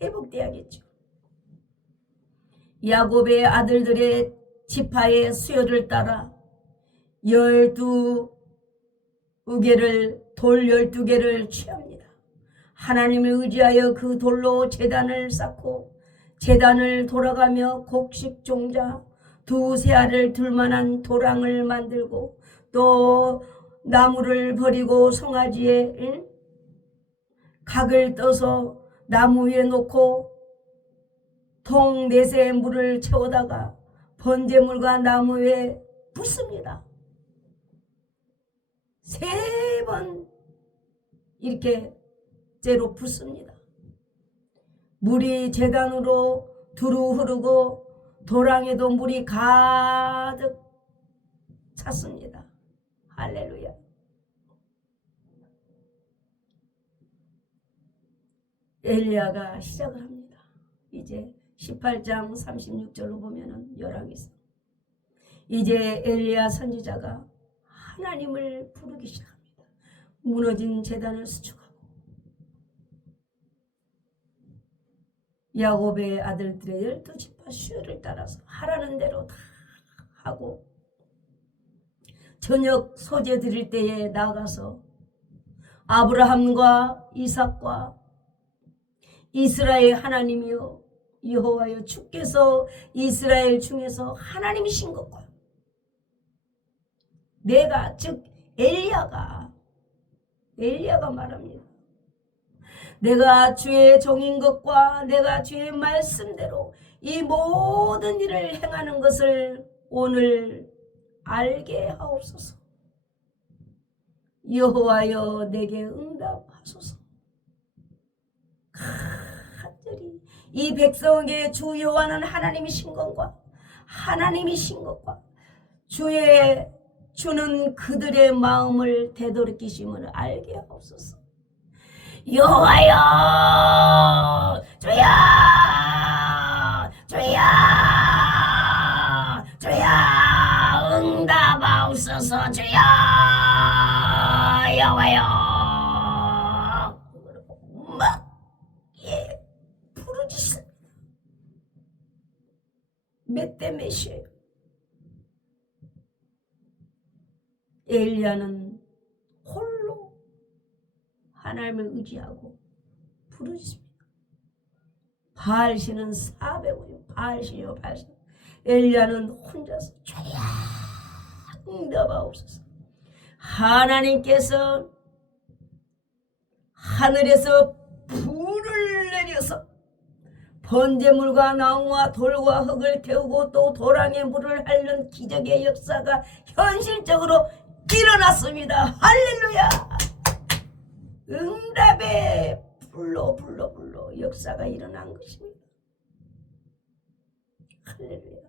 회복돼야겠죠. 야곱의 아들들의 지파의 수요를 따라 12우개를 돌 12개를 취합니다. 하나님을 의지하여 그 돌로 제단을 쌓고 제단을 돌아가며 곡식 종자 두세 알을 둘만한 도랑을 만들고 또 나무를 버리고 송아지에 각을 떠서 나무 위에 놓고 통 4세 물을 채우다가 번제물과 나무 위에 붓습니다. 3번 이렇게 째로 붓습니다. 물이 제단으로 두루 흐르고 도랑에도 물이 가득 찼습니다. 할렐루야. 엘리야가 시작을 합니다. 이제 18장 36절로 보면은 열왕기서 이제 엘리야 선지자가 하나님을 부르기 시작합니다. 무너진 제단을 수축하고 야곱의 아들들의 12지파 수요를 따라서 하라는 대로 다 하고 저녁 소재 드릴 때에 나가서 아브라함과 이삭과 이스라엘 하나님이여 여호와여 주께서 이스라엘 중에서 하나님이신 것과 내가 즉 엘리야가 말합니다. 내가 주의 종인 것과 내가 주의 말씀대로 이 모든 일을 행하는 것을 오늘 알게 하옵소서. 여호와여 내게 응답하소서. 간절히 이 백성에게 주 여호와는 하나님이신 것과 주는 그들의 마음을 되돌이키심을 알게 하옵소서. 여호와여 주여 응답하옵소서. 주여 여호와여 막 부르짖습니다. 몇 대 몇이에요. 엘리야는 홀로 하나님을 의지하고 부르짖습니다. 바알신은 400원이요. 바알신이요. 엘리야는 혼자서 조용히 응답하옵소서. 하나님께서 하늘에서 불을 내려서 번제물과 나무와 돌과 흙을 태우고 또 도랑에 물을 핥는 기적의 역사가 현실적으로 일어났습니다. 할렐루야. 응답의 불로 역사가 일어난 것입니다. 할렐루야.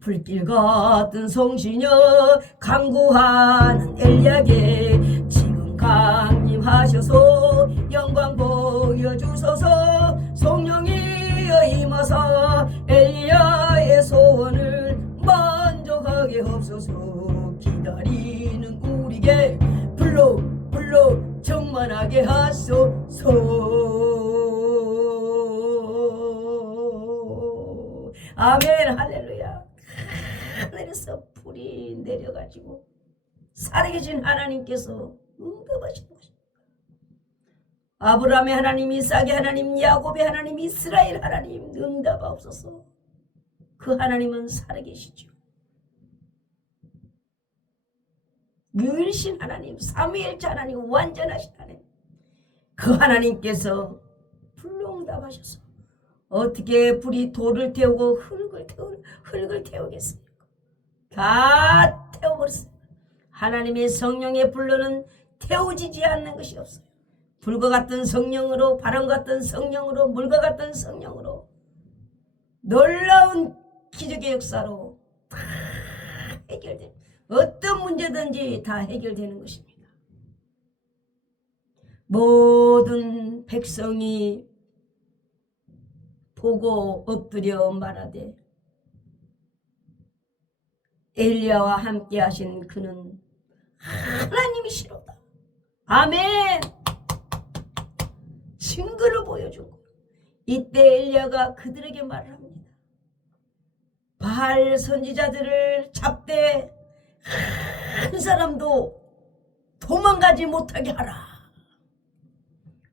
불길 같은 성신여 강구하는 엘리야에게 지금 강림하셔서 영광 보여주소서. 성령이여 임하사 엘리야의 소원을 만족하게 없소서. 기다리는 우리에게 불러 충만하게 하소서. 아멘. 할렐루야. 하늘에서 불이 내려가지고 살아계신 하나님께서 응답하시는 것입니다. 아브라함의 하나님, 이삭의 하나님, 야곱의 하나님, 이스라엘 하나님 응답하옵소서. 그 하나님은 살아계시죠. 유일신 하나님, 삼위일체 하나님, 완전하신 하나님, 그 하나님께서 불로 응답하셔서 어떻게 불이 돌을 태우고 흙을 태우겠습니까? 다 태워버렸습니다. 하나님의 성령의 불로는 태워지지 않는 것이 없어요. 불과 같은 성령으로, 바람 같은 성령으로, 물과 같은 성령으로 놀라운 기적의 역사로 다 해결됩니다. 어떤 문제든지 다 해결되는 것입니다. 모든 백성이 보고 엎드려 말하되 엘리야와 함께 하신 그는 하나님이시로다. 아멘. 증거를 보여주고 이때 엘리야가 그들에게 말을 합니다. 바알 선지자들을 잡되 한 사람도 도망가지 못하게 하라.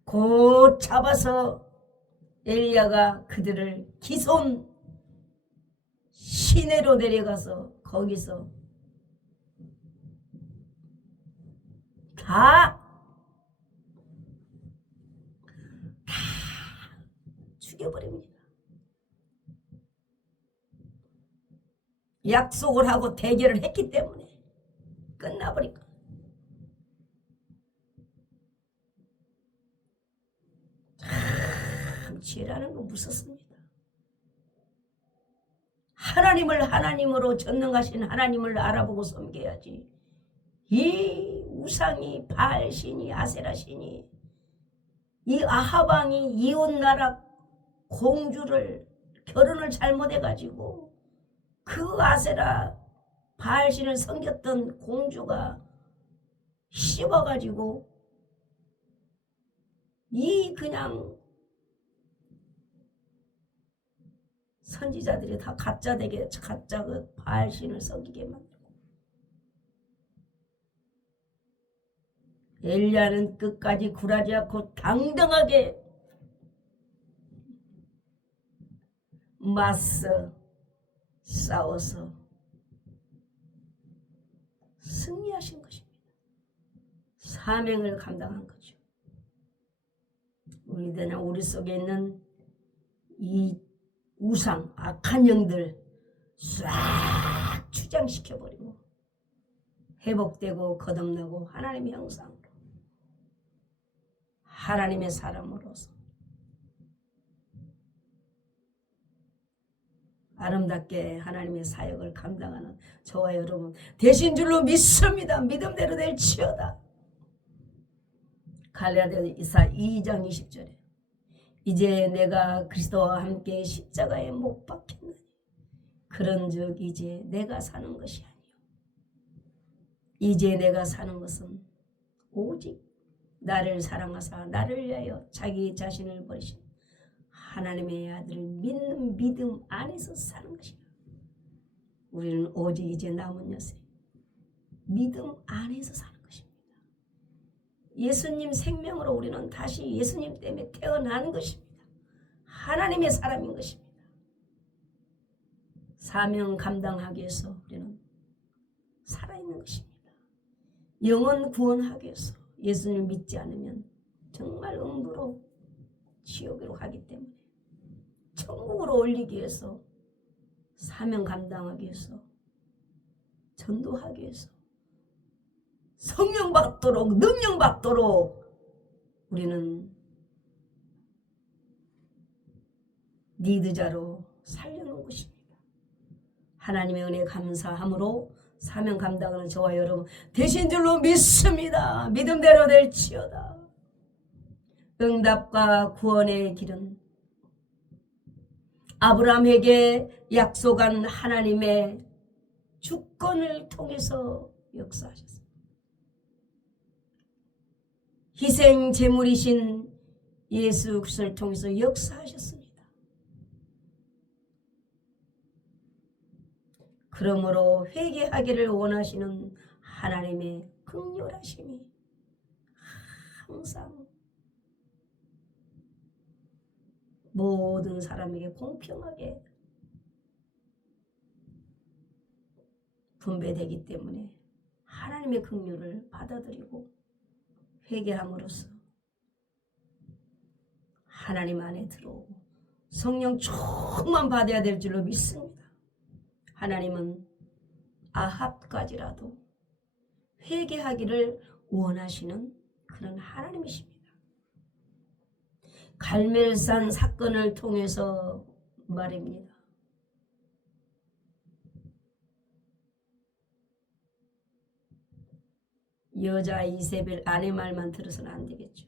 곧 잡아서 엘리야가 그들을 기손 시내로 내려가서 거기서 다 죽여버립니다. 약속을 하고 대결을 했기 때문에 끝나버리고. 참 죄라는 건 무섭습니다. 하나님을 하나님으로 전능하신 하나님을 알아보고 섬겨야지. 이 우상이 바알신이 아세라신이 이 아하방이 이웃나라 공주를 결혼을 잘못해가지고 그 아세라 바알신을 섬겼던 공주가 씹어가지고 이 그냥 선지자들이 다 가짜 그 바알신을 섬기게 만들고 엘리야는 끝까지 굴하지 않고 당당하게 맞서 싸워서 승리하신 것입니다. 사명을 감당한 거죠. 우리 속에 있는 이 우상, 악한 영들 싹 추장시켜버리고 회복되고 거듭나고 하나님의 형상으로 하나님의 사람으로서 아름답게 하나님의 사역을 감당하는 저와 여러분 되신 줄로 믿습니다. 믿음대로 될지어다. 갈라디아서 2장 20절에 이제 내가 그리스도와 함께 십자가에 못 박혔나니 그런즉 이제 내가 사는 것이 아니요 이제 내가 사는 것은 오직 나를 사랑하사 나를 위하여 자기 자신을 버리신 하나님의 아들을 믿는 믿음 안에서 사는 것이다. 우리는 오직 이제 남은 여세 믿음 안에서 사는 것입니다. 예수님 생명으로 우리는 다시 예수님 때문에 태어나는 것입니다. 하나님의 사람인 것입니다. 사명 감당하기 위해서 우리는 살아있는 것입니다. 영혼 구원하기 위해서 예수님을 믿지 않으면 정말 음부로 지옥으로 가기 때문에 천국으로 올리기 위해서 사명 감당하기 위해서 전도하기 위해서 성령 받도록 능력 받도록 우리는 리드자로 살려놓은 것입니다. 하나님의 은혜 감사함으로 사명 감당하는 저와 여러분 되신 줄로 믿습니다. 믿음대로 될지어다. 응답과 구원의 길은 아브라함에게 약속한 하나님의 주권을 통해서 역사하셨습니다. 희생 제물이신 예수 그리스도를 통해서 역사하셨습니다. 그러므로 회개하기를 원하시는 하나님의 긍휼하심이 항상 모든 사람에게 공평하게 분배되기 때문에 하나님의 긍휼을 받아들이고 회개함으로써 하나님 안에 들어오고 성령 충만 받아야 될 줄로 믿습니다. 하나님은 아합까지라도 회개하기를 원하시는 그런 하나님이십니다. 갈멜산 사건을 통해서 말입니다. 여자 이세벨 아내 말만 들어서는 안 되겠죠.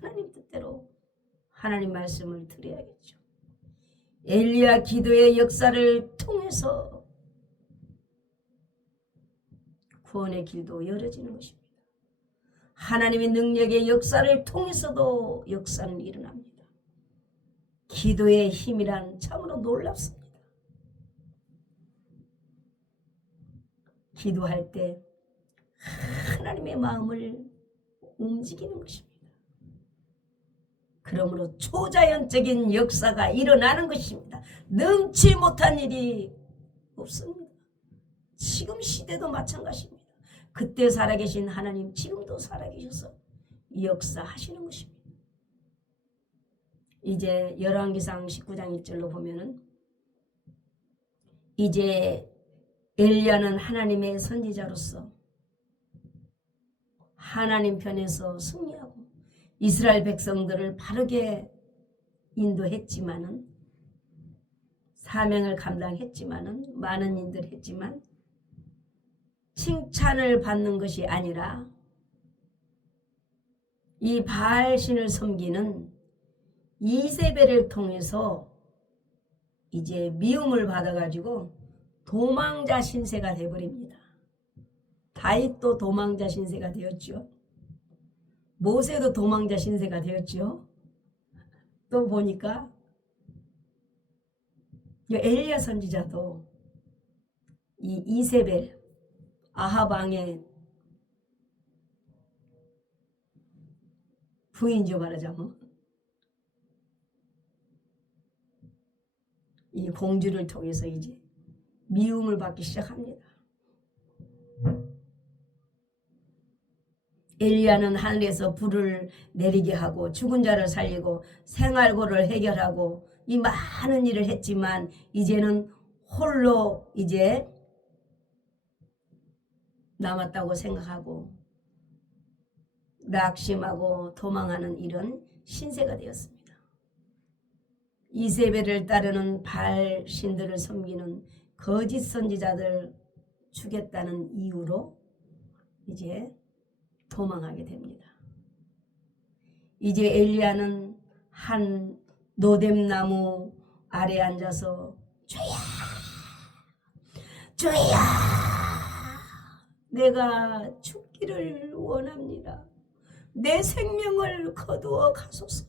하나님 뜻대로 하나님 말씀을 드려야겠죠. 엘리야 기도의 역사를 통해서 구원의 길도 열어지는 것입니다. 하나님의 능력의 역사를 통해서도 역사는 일어납니다. 기도의 힘이란 참으로 놀랍습니다. 기도할 때 하나님의 마음을 움직이는 것입니다. 그러므로 초자연적인 역사가 일어나는 것입니다. 능치 못한 일이 없습니다. 지금 시대도 마찬가지입니다. 그때 살아계신 하나님 지금도 살아계셔서 역사하시는 것입니다. 이제 열왕기상 19장 1절로 보면은 이제 엘리야는 하나님의 선지자로서 하나님 편에서 승리하고 이스라엘 백성들을 바르게 인도했지만은 사명을 감당했지만은 많은 일들을 했지만 칭찬을 받는 것이 아니라 이 바알신을 섬기는 이세벨을 통해서 이제 미움을 받아가지고 도망자 신세가 되어버립니다. 다윗도 도망자 신세가 되었죠. 모세도 도망자 신세가 되었죠. 또 보니까 엘리야 선지자도 이 이세벨 아합 왕의 부인이죠. 말하자면 이 공주를 통해서 이제 미움을 받기 시작합니다. 엘리야는 하늘에서 불을 내리게 하고 죽은 자를 살리고 생활고를 해결하고 이 많은 일을 했지만 이제는 홀로 이제 남았다고 생각하고 낙심하고 도망하는 이런 신세가 되었습니다. 이세벨을 따르는 바알 신들을 섬기는 거짓 선지자들 죽였다는 이유로 이제 도망하게 됩니다. 이제 엘리야는 한 노뎀나무 아래 앉아서 주야 주야 내가 죽기를 원합니다. 내 생명을 거두어 가소서.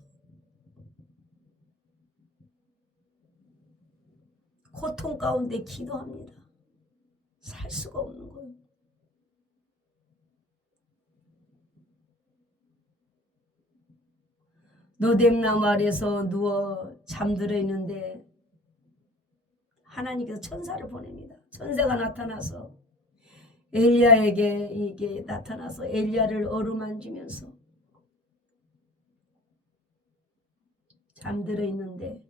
고통 가운데 기도합니다. 살 수가 없는 거예요. 노뎀나무 아래에서 누워 잠들어 있는데 하나님께서 천사를 보냅니다. 천사가 나타나서 엘리야에게 이게 나타나서 엘리야를 어루만지면서 잠들어 있는데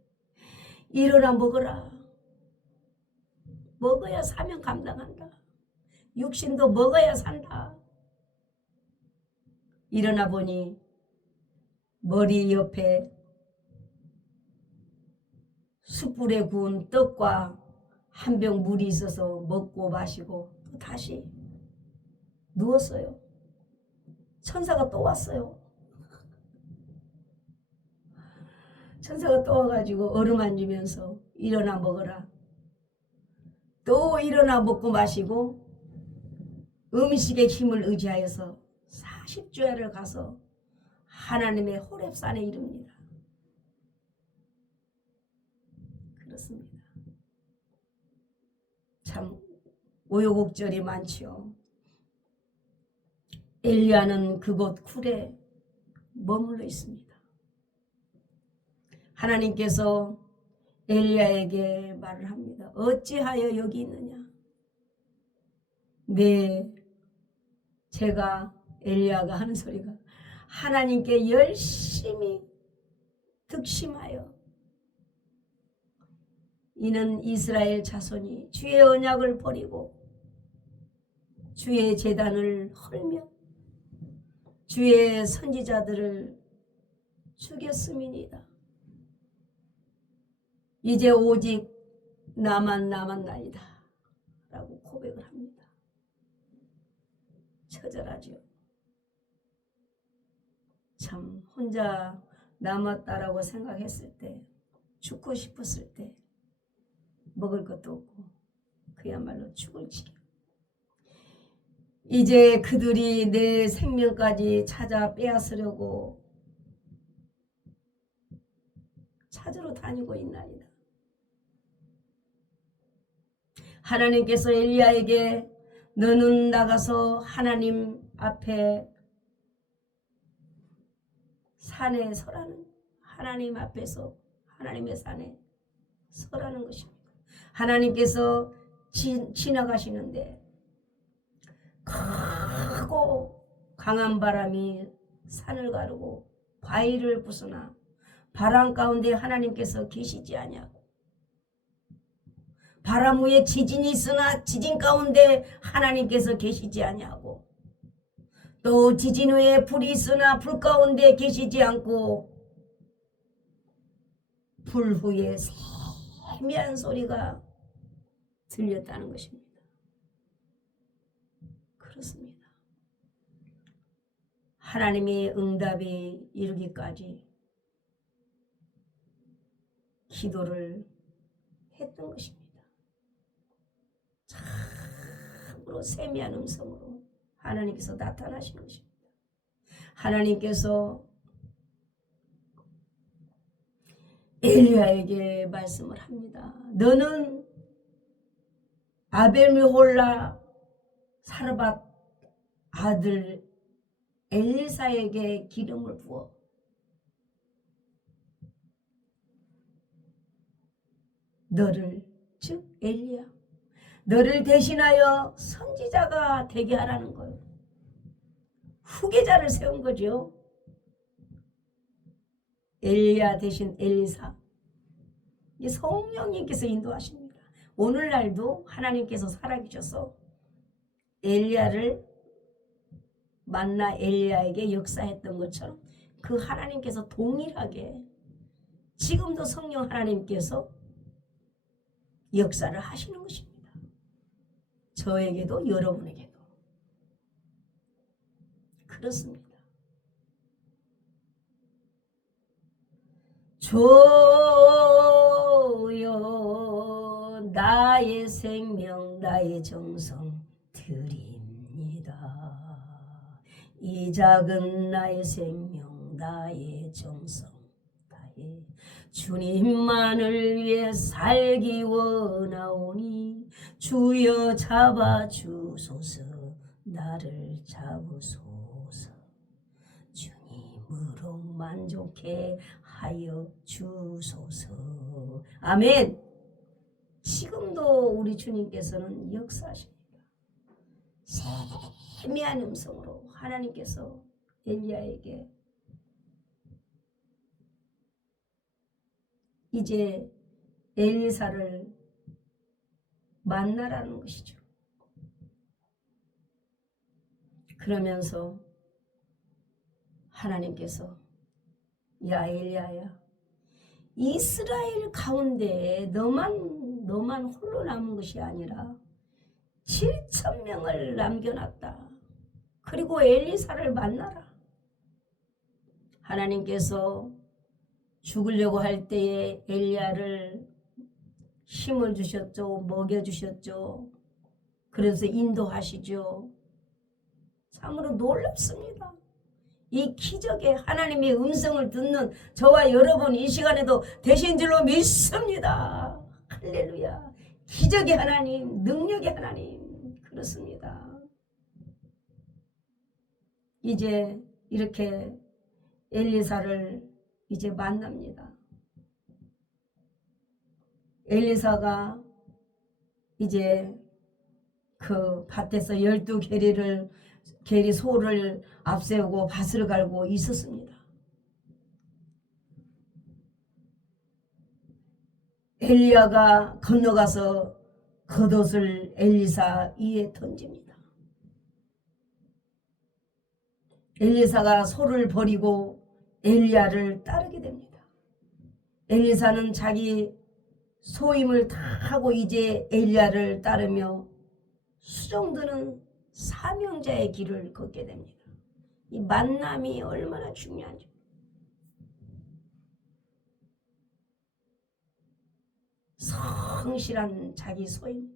일어나 먹어라. 먹어야 사명 감당한다. 육신도 먹어야 산다. 일어나 보니 머리 옆에 숯불에 구운 떡과 한 병 물이 있어서 먹고 마시고 또 다시 누웠어요. 천사가 또 왔어요. 천사가 또 와가지고 어루만지면서 일어나 먹어라. 또 일어나 먹고 마시고 음식의 힘을 의지하여서 40주야를 가서 하나님의 호렙산에 이릅니다. 그렇습니다. 참 우여곡절이 많지요. 엘리야는 그곳 굴에 머물러 있습니다. 하나님께서 엘리야에게 말을 합니다. 어찌하여 여기 있느냐? 네, 제가 엘리야가 하는 소리가 하나님께 열심히 득심하여 이는 이스라엘 자손이 주의 언약을 버리고 주의 제단을 헐며 주의 선지자들을 죽였음이니이다. 이제 오직 나만 남았나이다 라고 고백을 합니다. 처절하죠. 참 혼자 남았다라고 생각했을 때, 죽고 싶었을 때 먹을 것도 없고 그야말로 죽을 지경. 이제 그들이 내 생명까지 찾아 빼앗으려고 찾으러 다니고 있나이다. 하나님께서 엘리야에게 너는 나가서 하나님 앞에 산에 서라는, 하나님 앞에서 하나님의 산에 서라는 것입니다. 하나님께서 지나가시는데 크고 강한 바람이 산을 가르고 바위를 부수나 바람 가운데 하나님께서 계시지 아니하고, 바람 위에 지진이 있으나 지진 가운데 하나님께서 계시지 아니하고, 또 지진 위에 불이 있으나 불 가운데 계시지 않고, 불 후에 세미한 소리가 들렸다는 것입니다. 그렇습니다. 하나님의 응답이 이르기까지 기도를 했던 것입니다. 참으로 세미한 음성으로 하나님께서 나타나신 것입니다. 하나님께서 엘리야에게 말씀을 합니다. 너는 아벨메홀라 사르밧 아들 엘리사에게 기름을 부어 너를, 즉 엘리야, 너를 대신하여 선지자가 되게 하라는 거예요. 후계자를 세운 거죠. 엘리야 대신 엘리사. 이 성령님께서 인도하십니다. 오늘날도 하나님께서 살아계셔서 엘리야를 만나 엘리야에게 역사했던 것처럼 그 하나님께서 동일하게 지금도 성령 하나님께서 역사를 하시는 것입니다. 저에게도 여러분에게도 그렇습니다. 주여 나의 생명 나의 정성 드립니다. 이 작은 나의 생명 나의 정성 다해 주님만을 위해 살기 원하오니 주여 잡아주소서 나를 잡으소서 주님으로 만족해 하여 주소서. 아멘. 지금도 우리 주님께서는 역사하십니다. 세미한 음성으로 하나님께서 엘리야에게 이제 엘리사를 만나라는 것이죠. 그러면서 하나님께서 야 엘리야야, 이스라엘 가운데 너만 너만 홀로 남은 것이 아니라 7,000명을 남겨놨다. 그리고 엘리사를 만나라. 하나님께서 죽으려고 할 때에 엘리야를 힘을 주셨죠. 먹여주셨죠. 그래서 인도하시죠. 참으로 놀랍습니다. 이 기적에 하나님의 음성을 듣는 저와 여러분 이 시간에도 되신 줄로 믿습니다. 할렐루야. 기적의 하나님, 능력의 하나님, 그렇습니다. 이제 이렇게 엘리사를 이제 만납니다. 엘리사가 이제 그 밭에서 12계리 소를 앞세우고 밭을 갈고 있었습니다. 엘리야가 건너가서 겉옷을 엘리사 위에 던집니다. 엘리사가 소를 버리고 엘리야를 따르게 됩니다. 엘리사는 자기 소임을 다 하고 이제 엘리야를 따르며 수정드는 사명자의 길을 걷게 됩니다. 이 만남이 얼마나 중요한지. 성실한 자기 소임,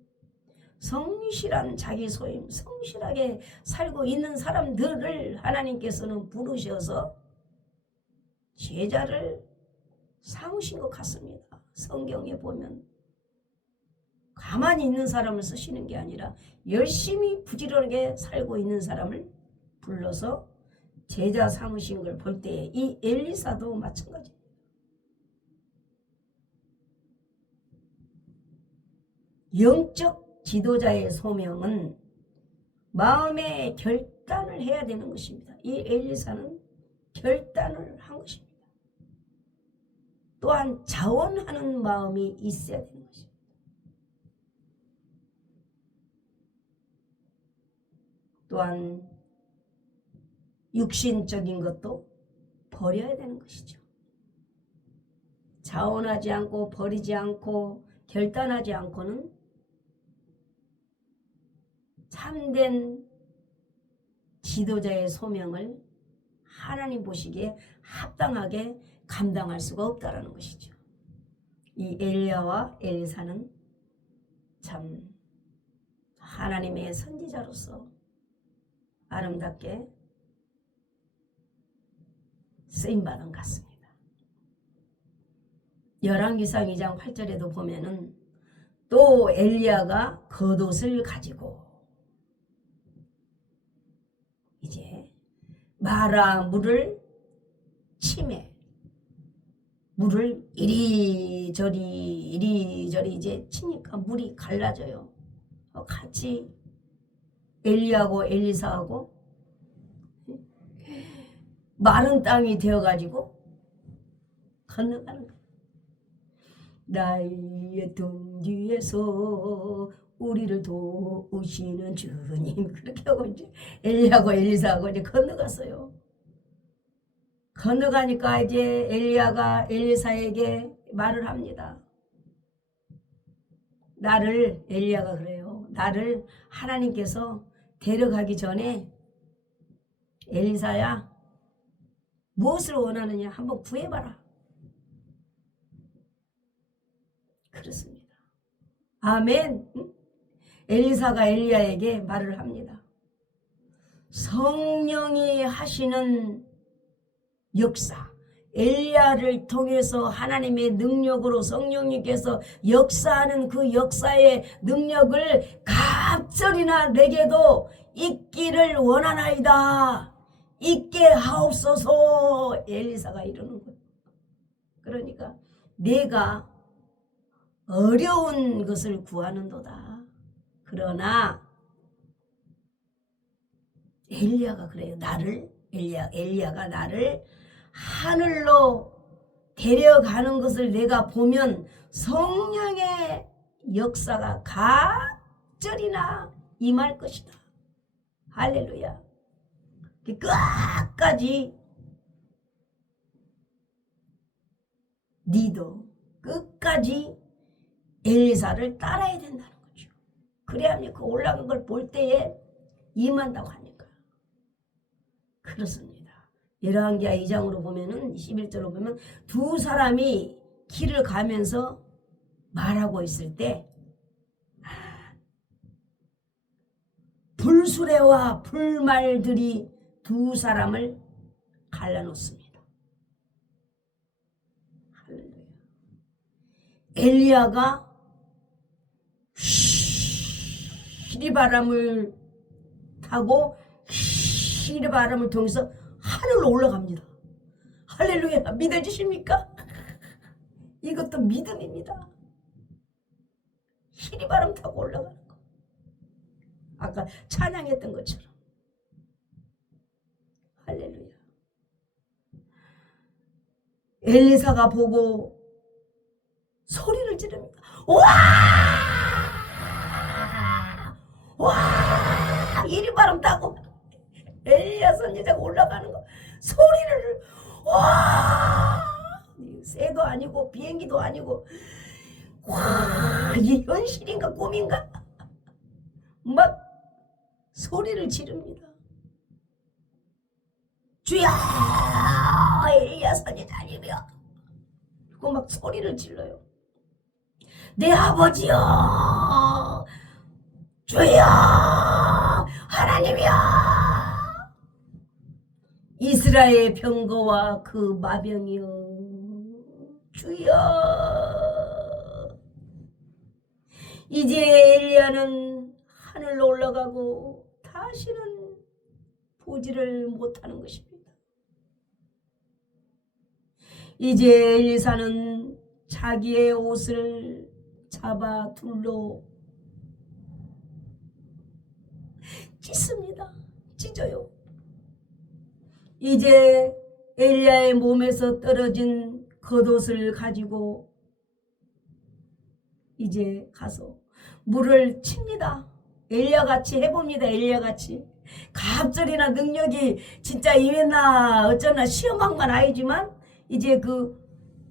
성실한 자기 소임, 성실하게 살고 있는 사람들을 하나님께서는 부르셔서 제자를 삼으신 것 같습니다. 성경에 보면 가만히 있는 사람을 쓰시는 게 아니라 열심히 부지런하게 살고 있는 사람을 불러서 제자 삼으신 걸 볼 때에 이 엘리사도 마찬가지입니다. 영적 지도자의 소명은 마음의 결단을 해야 되는 것입니다. 이 엘리사는 결단을 한 것입니다. 또한 자원하는 마음이 있어야 되는 것입니다. 또한 육신적인 것도 버려야 되는 것이죠. 자원하지 않고 버리지 않고 결단하지 않고는 참된 지도자의 소명을 하나님 보시기에 합당하게 감당할 수가 없다라는 것이죠. 이 엘리야와 엘리사는 참 하나님의 선지자로서 아름답게 쓰임받은 것 같습니다. 열왕기상 2장 8절에도 보면은 또 엘리야가 겉옷을 가지고 이제 마라 물을 치매 물을 이리저리 이제 치니까 물이 갈라져요. 같이 엘리야하고 엘리사하고 마른 땅이 되어가지고 건너가는 거예요. 나의 등 뒤에서 우리를 도우시는 주님, 그렇게 하고 이제 엘리야하고 엘리사하고 이제 건너갔어요. 건너가니까 이제 엘리야가 엘리사에게 말을 합니다. 나를, 엘리야가 그래요. 나를 하나님께서 데려가기 전에 엘리사야, 무엇을 원하느냐 한번 구해봐라. 그렇습니다. 아멘. 엘리사가 엘리야에게 말을 합니다. 성령이 하시는 역사, 엘리야를 통해서 하나님의 능력으로 성령님께서 역사하는 그 역사의 능력을 갑절이나 내게도 있기를 원하나이다. 있게 하옵소서. 엘리사가 이러는 거예요. 그러니까 내가 어려운 것을 구하는도다. 그러나 엘리야가 그래요. 엘리야가 나를 하늘로 데려가는 것을 내가 보면 성령의 역사가 갑절이나 임할 것이다. 할렐루야. 끝까지 니도 끝까지 엘리사를 따라야 된다는 거죠. 그래야만 그 올라간 걸 볼 때에 임한다고 하니까. 그렇습니다. 열왕기하 2장으로 보면은 21절로 보면 두 사람이 길을 가면서 말하고 있을 때 불수레와 불말들이 두 사람을 갈라놓습니다. 할렐루야. 엘리야가 시리바람을 타고 시리바람을 통해서 하늘로 올라갑니다. 할렐루야. 믿어지십니까? 이것도 믿음입니다. 시리바람 타고 올라가는 거. 아까 찬양했던 것처럼. 할렐루야. 엘리사가 보고 소리를 지릅니다. 와! 와! 이리바람 타고 엘리야 선지자가 올라가는 거. 소리를 와! 새도 아니고 비행기도 아니고 와! 이게 현실인가 꿈인가? 막 소리를 지릅니다. 주여! 엘리야 선지자님이여. 그리고 막 소리를 질러요. 내 아버지여! 주여! 하나님이여! 이스라엘 병거와 그 마병이여! 주여! 이제 엘리야는 하늘로 올라가고 다시는 보지를 못하는 것입니다. 이제 엘리사는 자기의 옷을 잡아 둘로 찢습니다. 찢어요. 이제 엘리야의 몸에서 떨어진 겉옷을 가지고 이제 가서 물을 칩니다. 엘리야같이 해봅니다. 엘리야같이. 갑절이나 능력이 진짜 임했나 어쩌나 시험한 건 아니지만 이제 그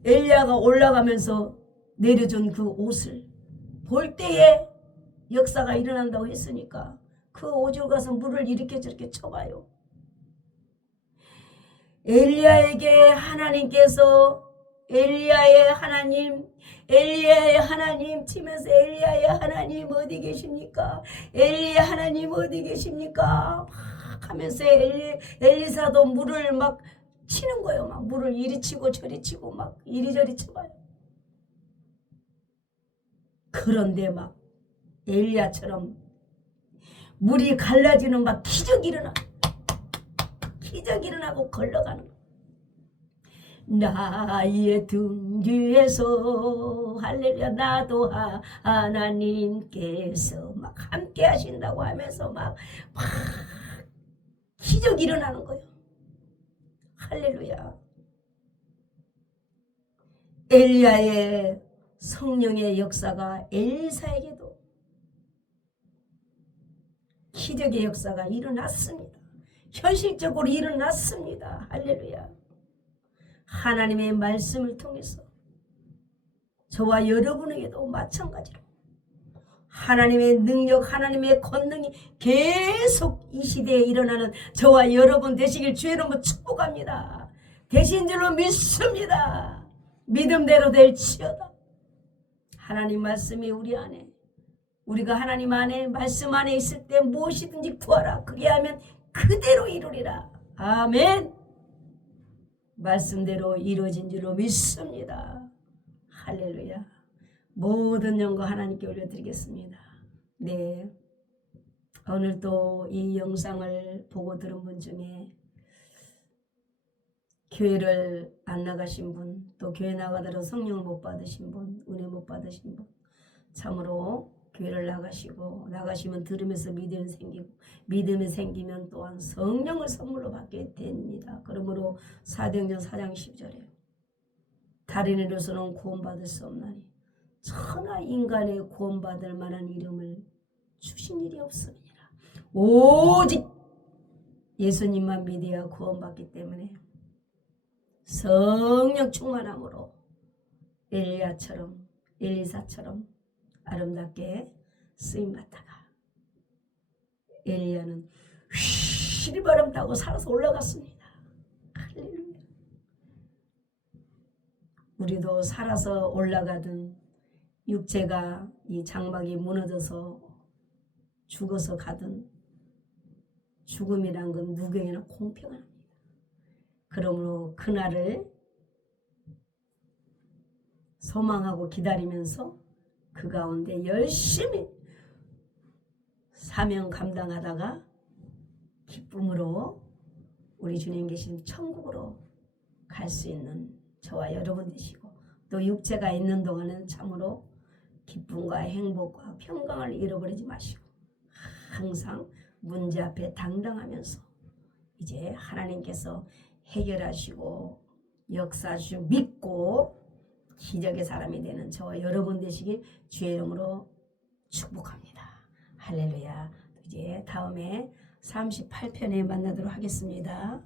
엘리야가 올라가면서 내려준 그 옷을 볼 때에 역사가 일어난다고 했으니까 그 옷을 가서 물을 이렇게 저렇게 쳐봐요. 엘리야에게 하나님께서 엘리야의 하나님 치면서 엘리야의 하나님 어디 계십니까? 엘리야 하나님 어디 계십니까? 막 하면서 엘리사도 물을 막 치는 거예요. 막 물을 이리 치고 저리 치고 막 이리저리 쳐봐요. 그런데 막 엘리야처럼 물이 갈라지는 막 기적이 일어나고 걸러가는 거. 나의 등 뒤에서 할렐루야 나도 하나님께서 막 함께 하신다고 하면서 막 기적이 일어나는 거예요. 할렐루야. 엘리야의 성령의 역사가 엘리사에게도 기적의 역사가 일어났습니다. 현실적으로 일어났습니다. 할렐루야. 하나님의 말씀을 통해서 저와 여러분에게도 마찬가지로 하나님의 능력, 하나님의 권능이 계속 이 시대에 일어나는 저와 여러분 되시길 주의 이름으로 축복합니다. 되신 줄로 믿습니다. 믿음대로 될지어다. 하나님 말씀이 우리 안에, 우리가 하나님 안에 말씀 안에 있을 때 무엇이든지 구하라. 그리하면 그대로 이루리라. 아멘. 말씀대로 이루어진 줄로 믿습니다. 할렐루야. 모든 영광 하나님께 올려드리겠습니다. 네. 오늘 또 이 영상을 보고 들은 분 중에 교회를 안 나가신 분, 또 교회 나가더라도 성령을 못 받으신 분, 은혜 못 받으신 분, 참으로 교회를 나가시면 들으면서 믿음이 생기고, 믿음이 생기면 또한 성령을 선물로 받게 됩니다. 그러므로 사도행전 4장 10절에 다른 이로서는 구원받을 수 없나니 천하 인간의 구원받을 만한 이름을 주신 일이 없습니다. 오직 예수님만 믿어야 구원받기 때문에 성령 충만함으로 엘리야처럼 엘리사처럼 아름답게 쓰임 받다가 엘리야는 휘리바람 타고 살아서 올라갔습니다. 할렐루야. 우리도 살아서 올라가든 육체가 이 장막이 무너져서 죽어서 가든 죽음이란 건 누구에게나 공평합니다. 그러므로 그날을 소망하고 기다리면서 그 가운데 열심히 사명 감당하다가 기쁨으로 우리 주님 계신 천국으로 갈 수 있는 저와 여러분 되시고, 또 육체가 있는 동안은 참으로 기쁨과 행복과 평강을 잃어버리지 마시고 항상 문제 앞에 당당하면서 이제 하나님께서 해결하시고 역사하시고 믿고 기적의 사람이 되는 저와 여러분 되시길 주의 이름으로 축복합니다. 할렐루야. 이제 다음에 38편에 만나도록 하겠습니다.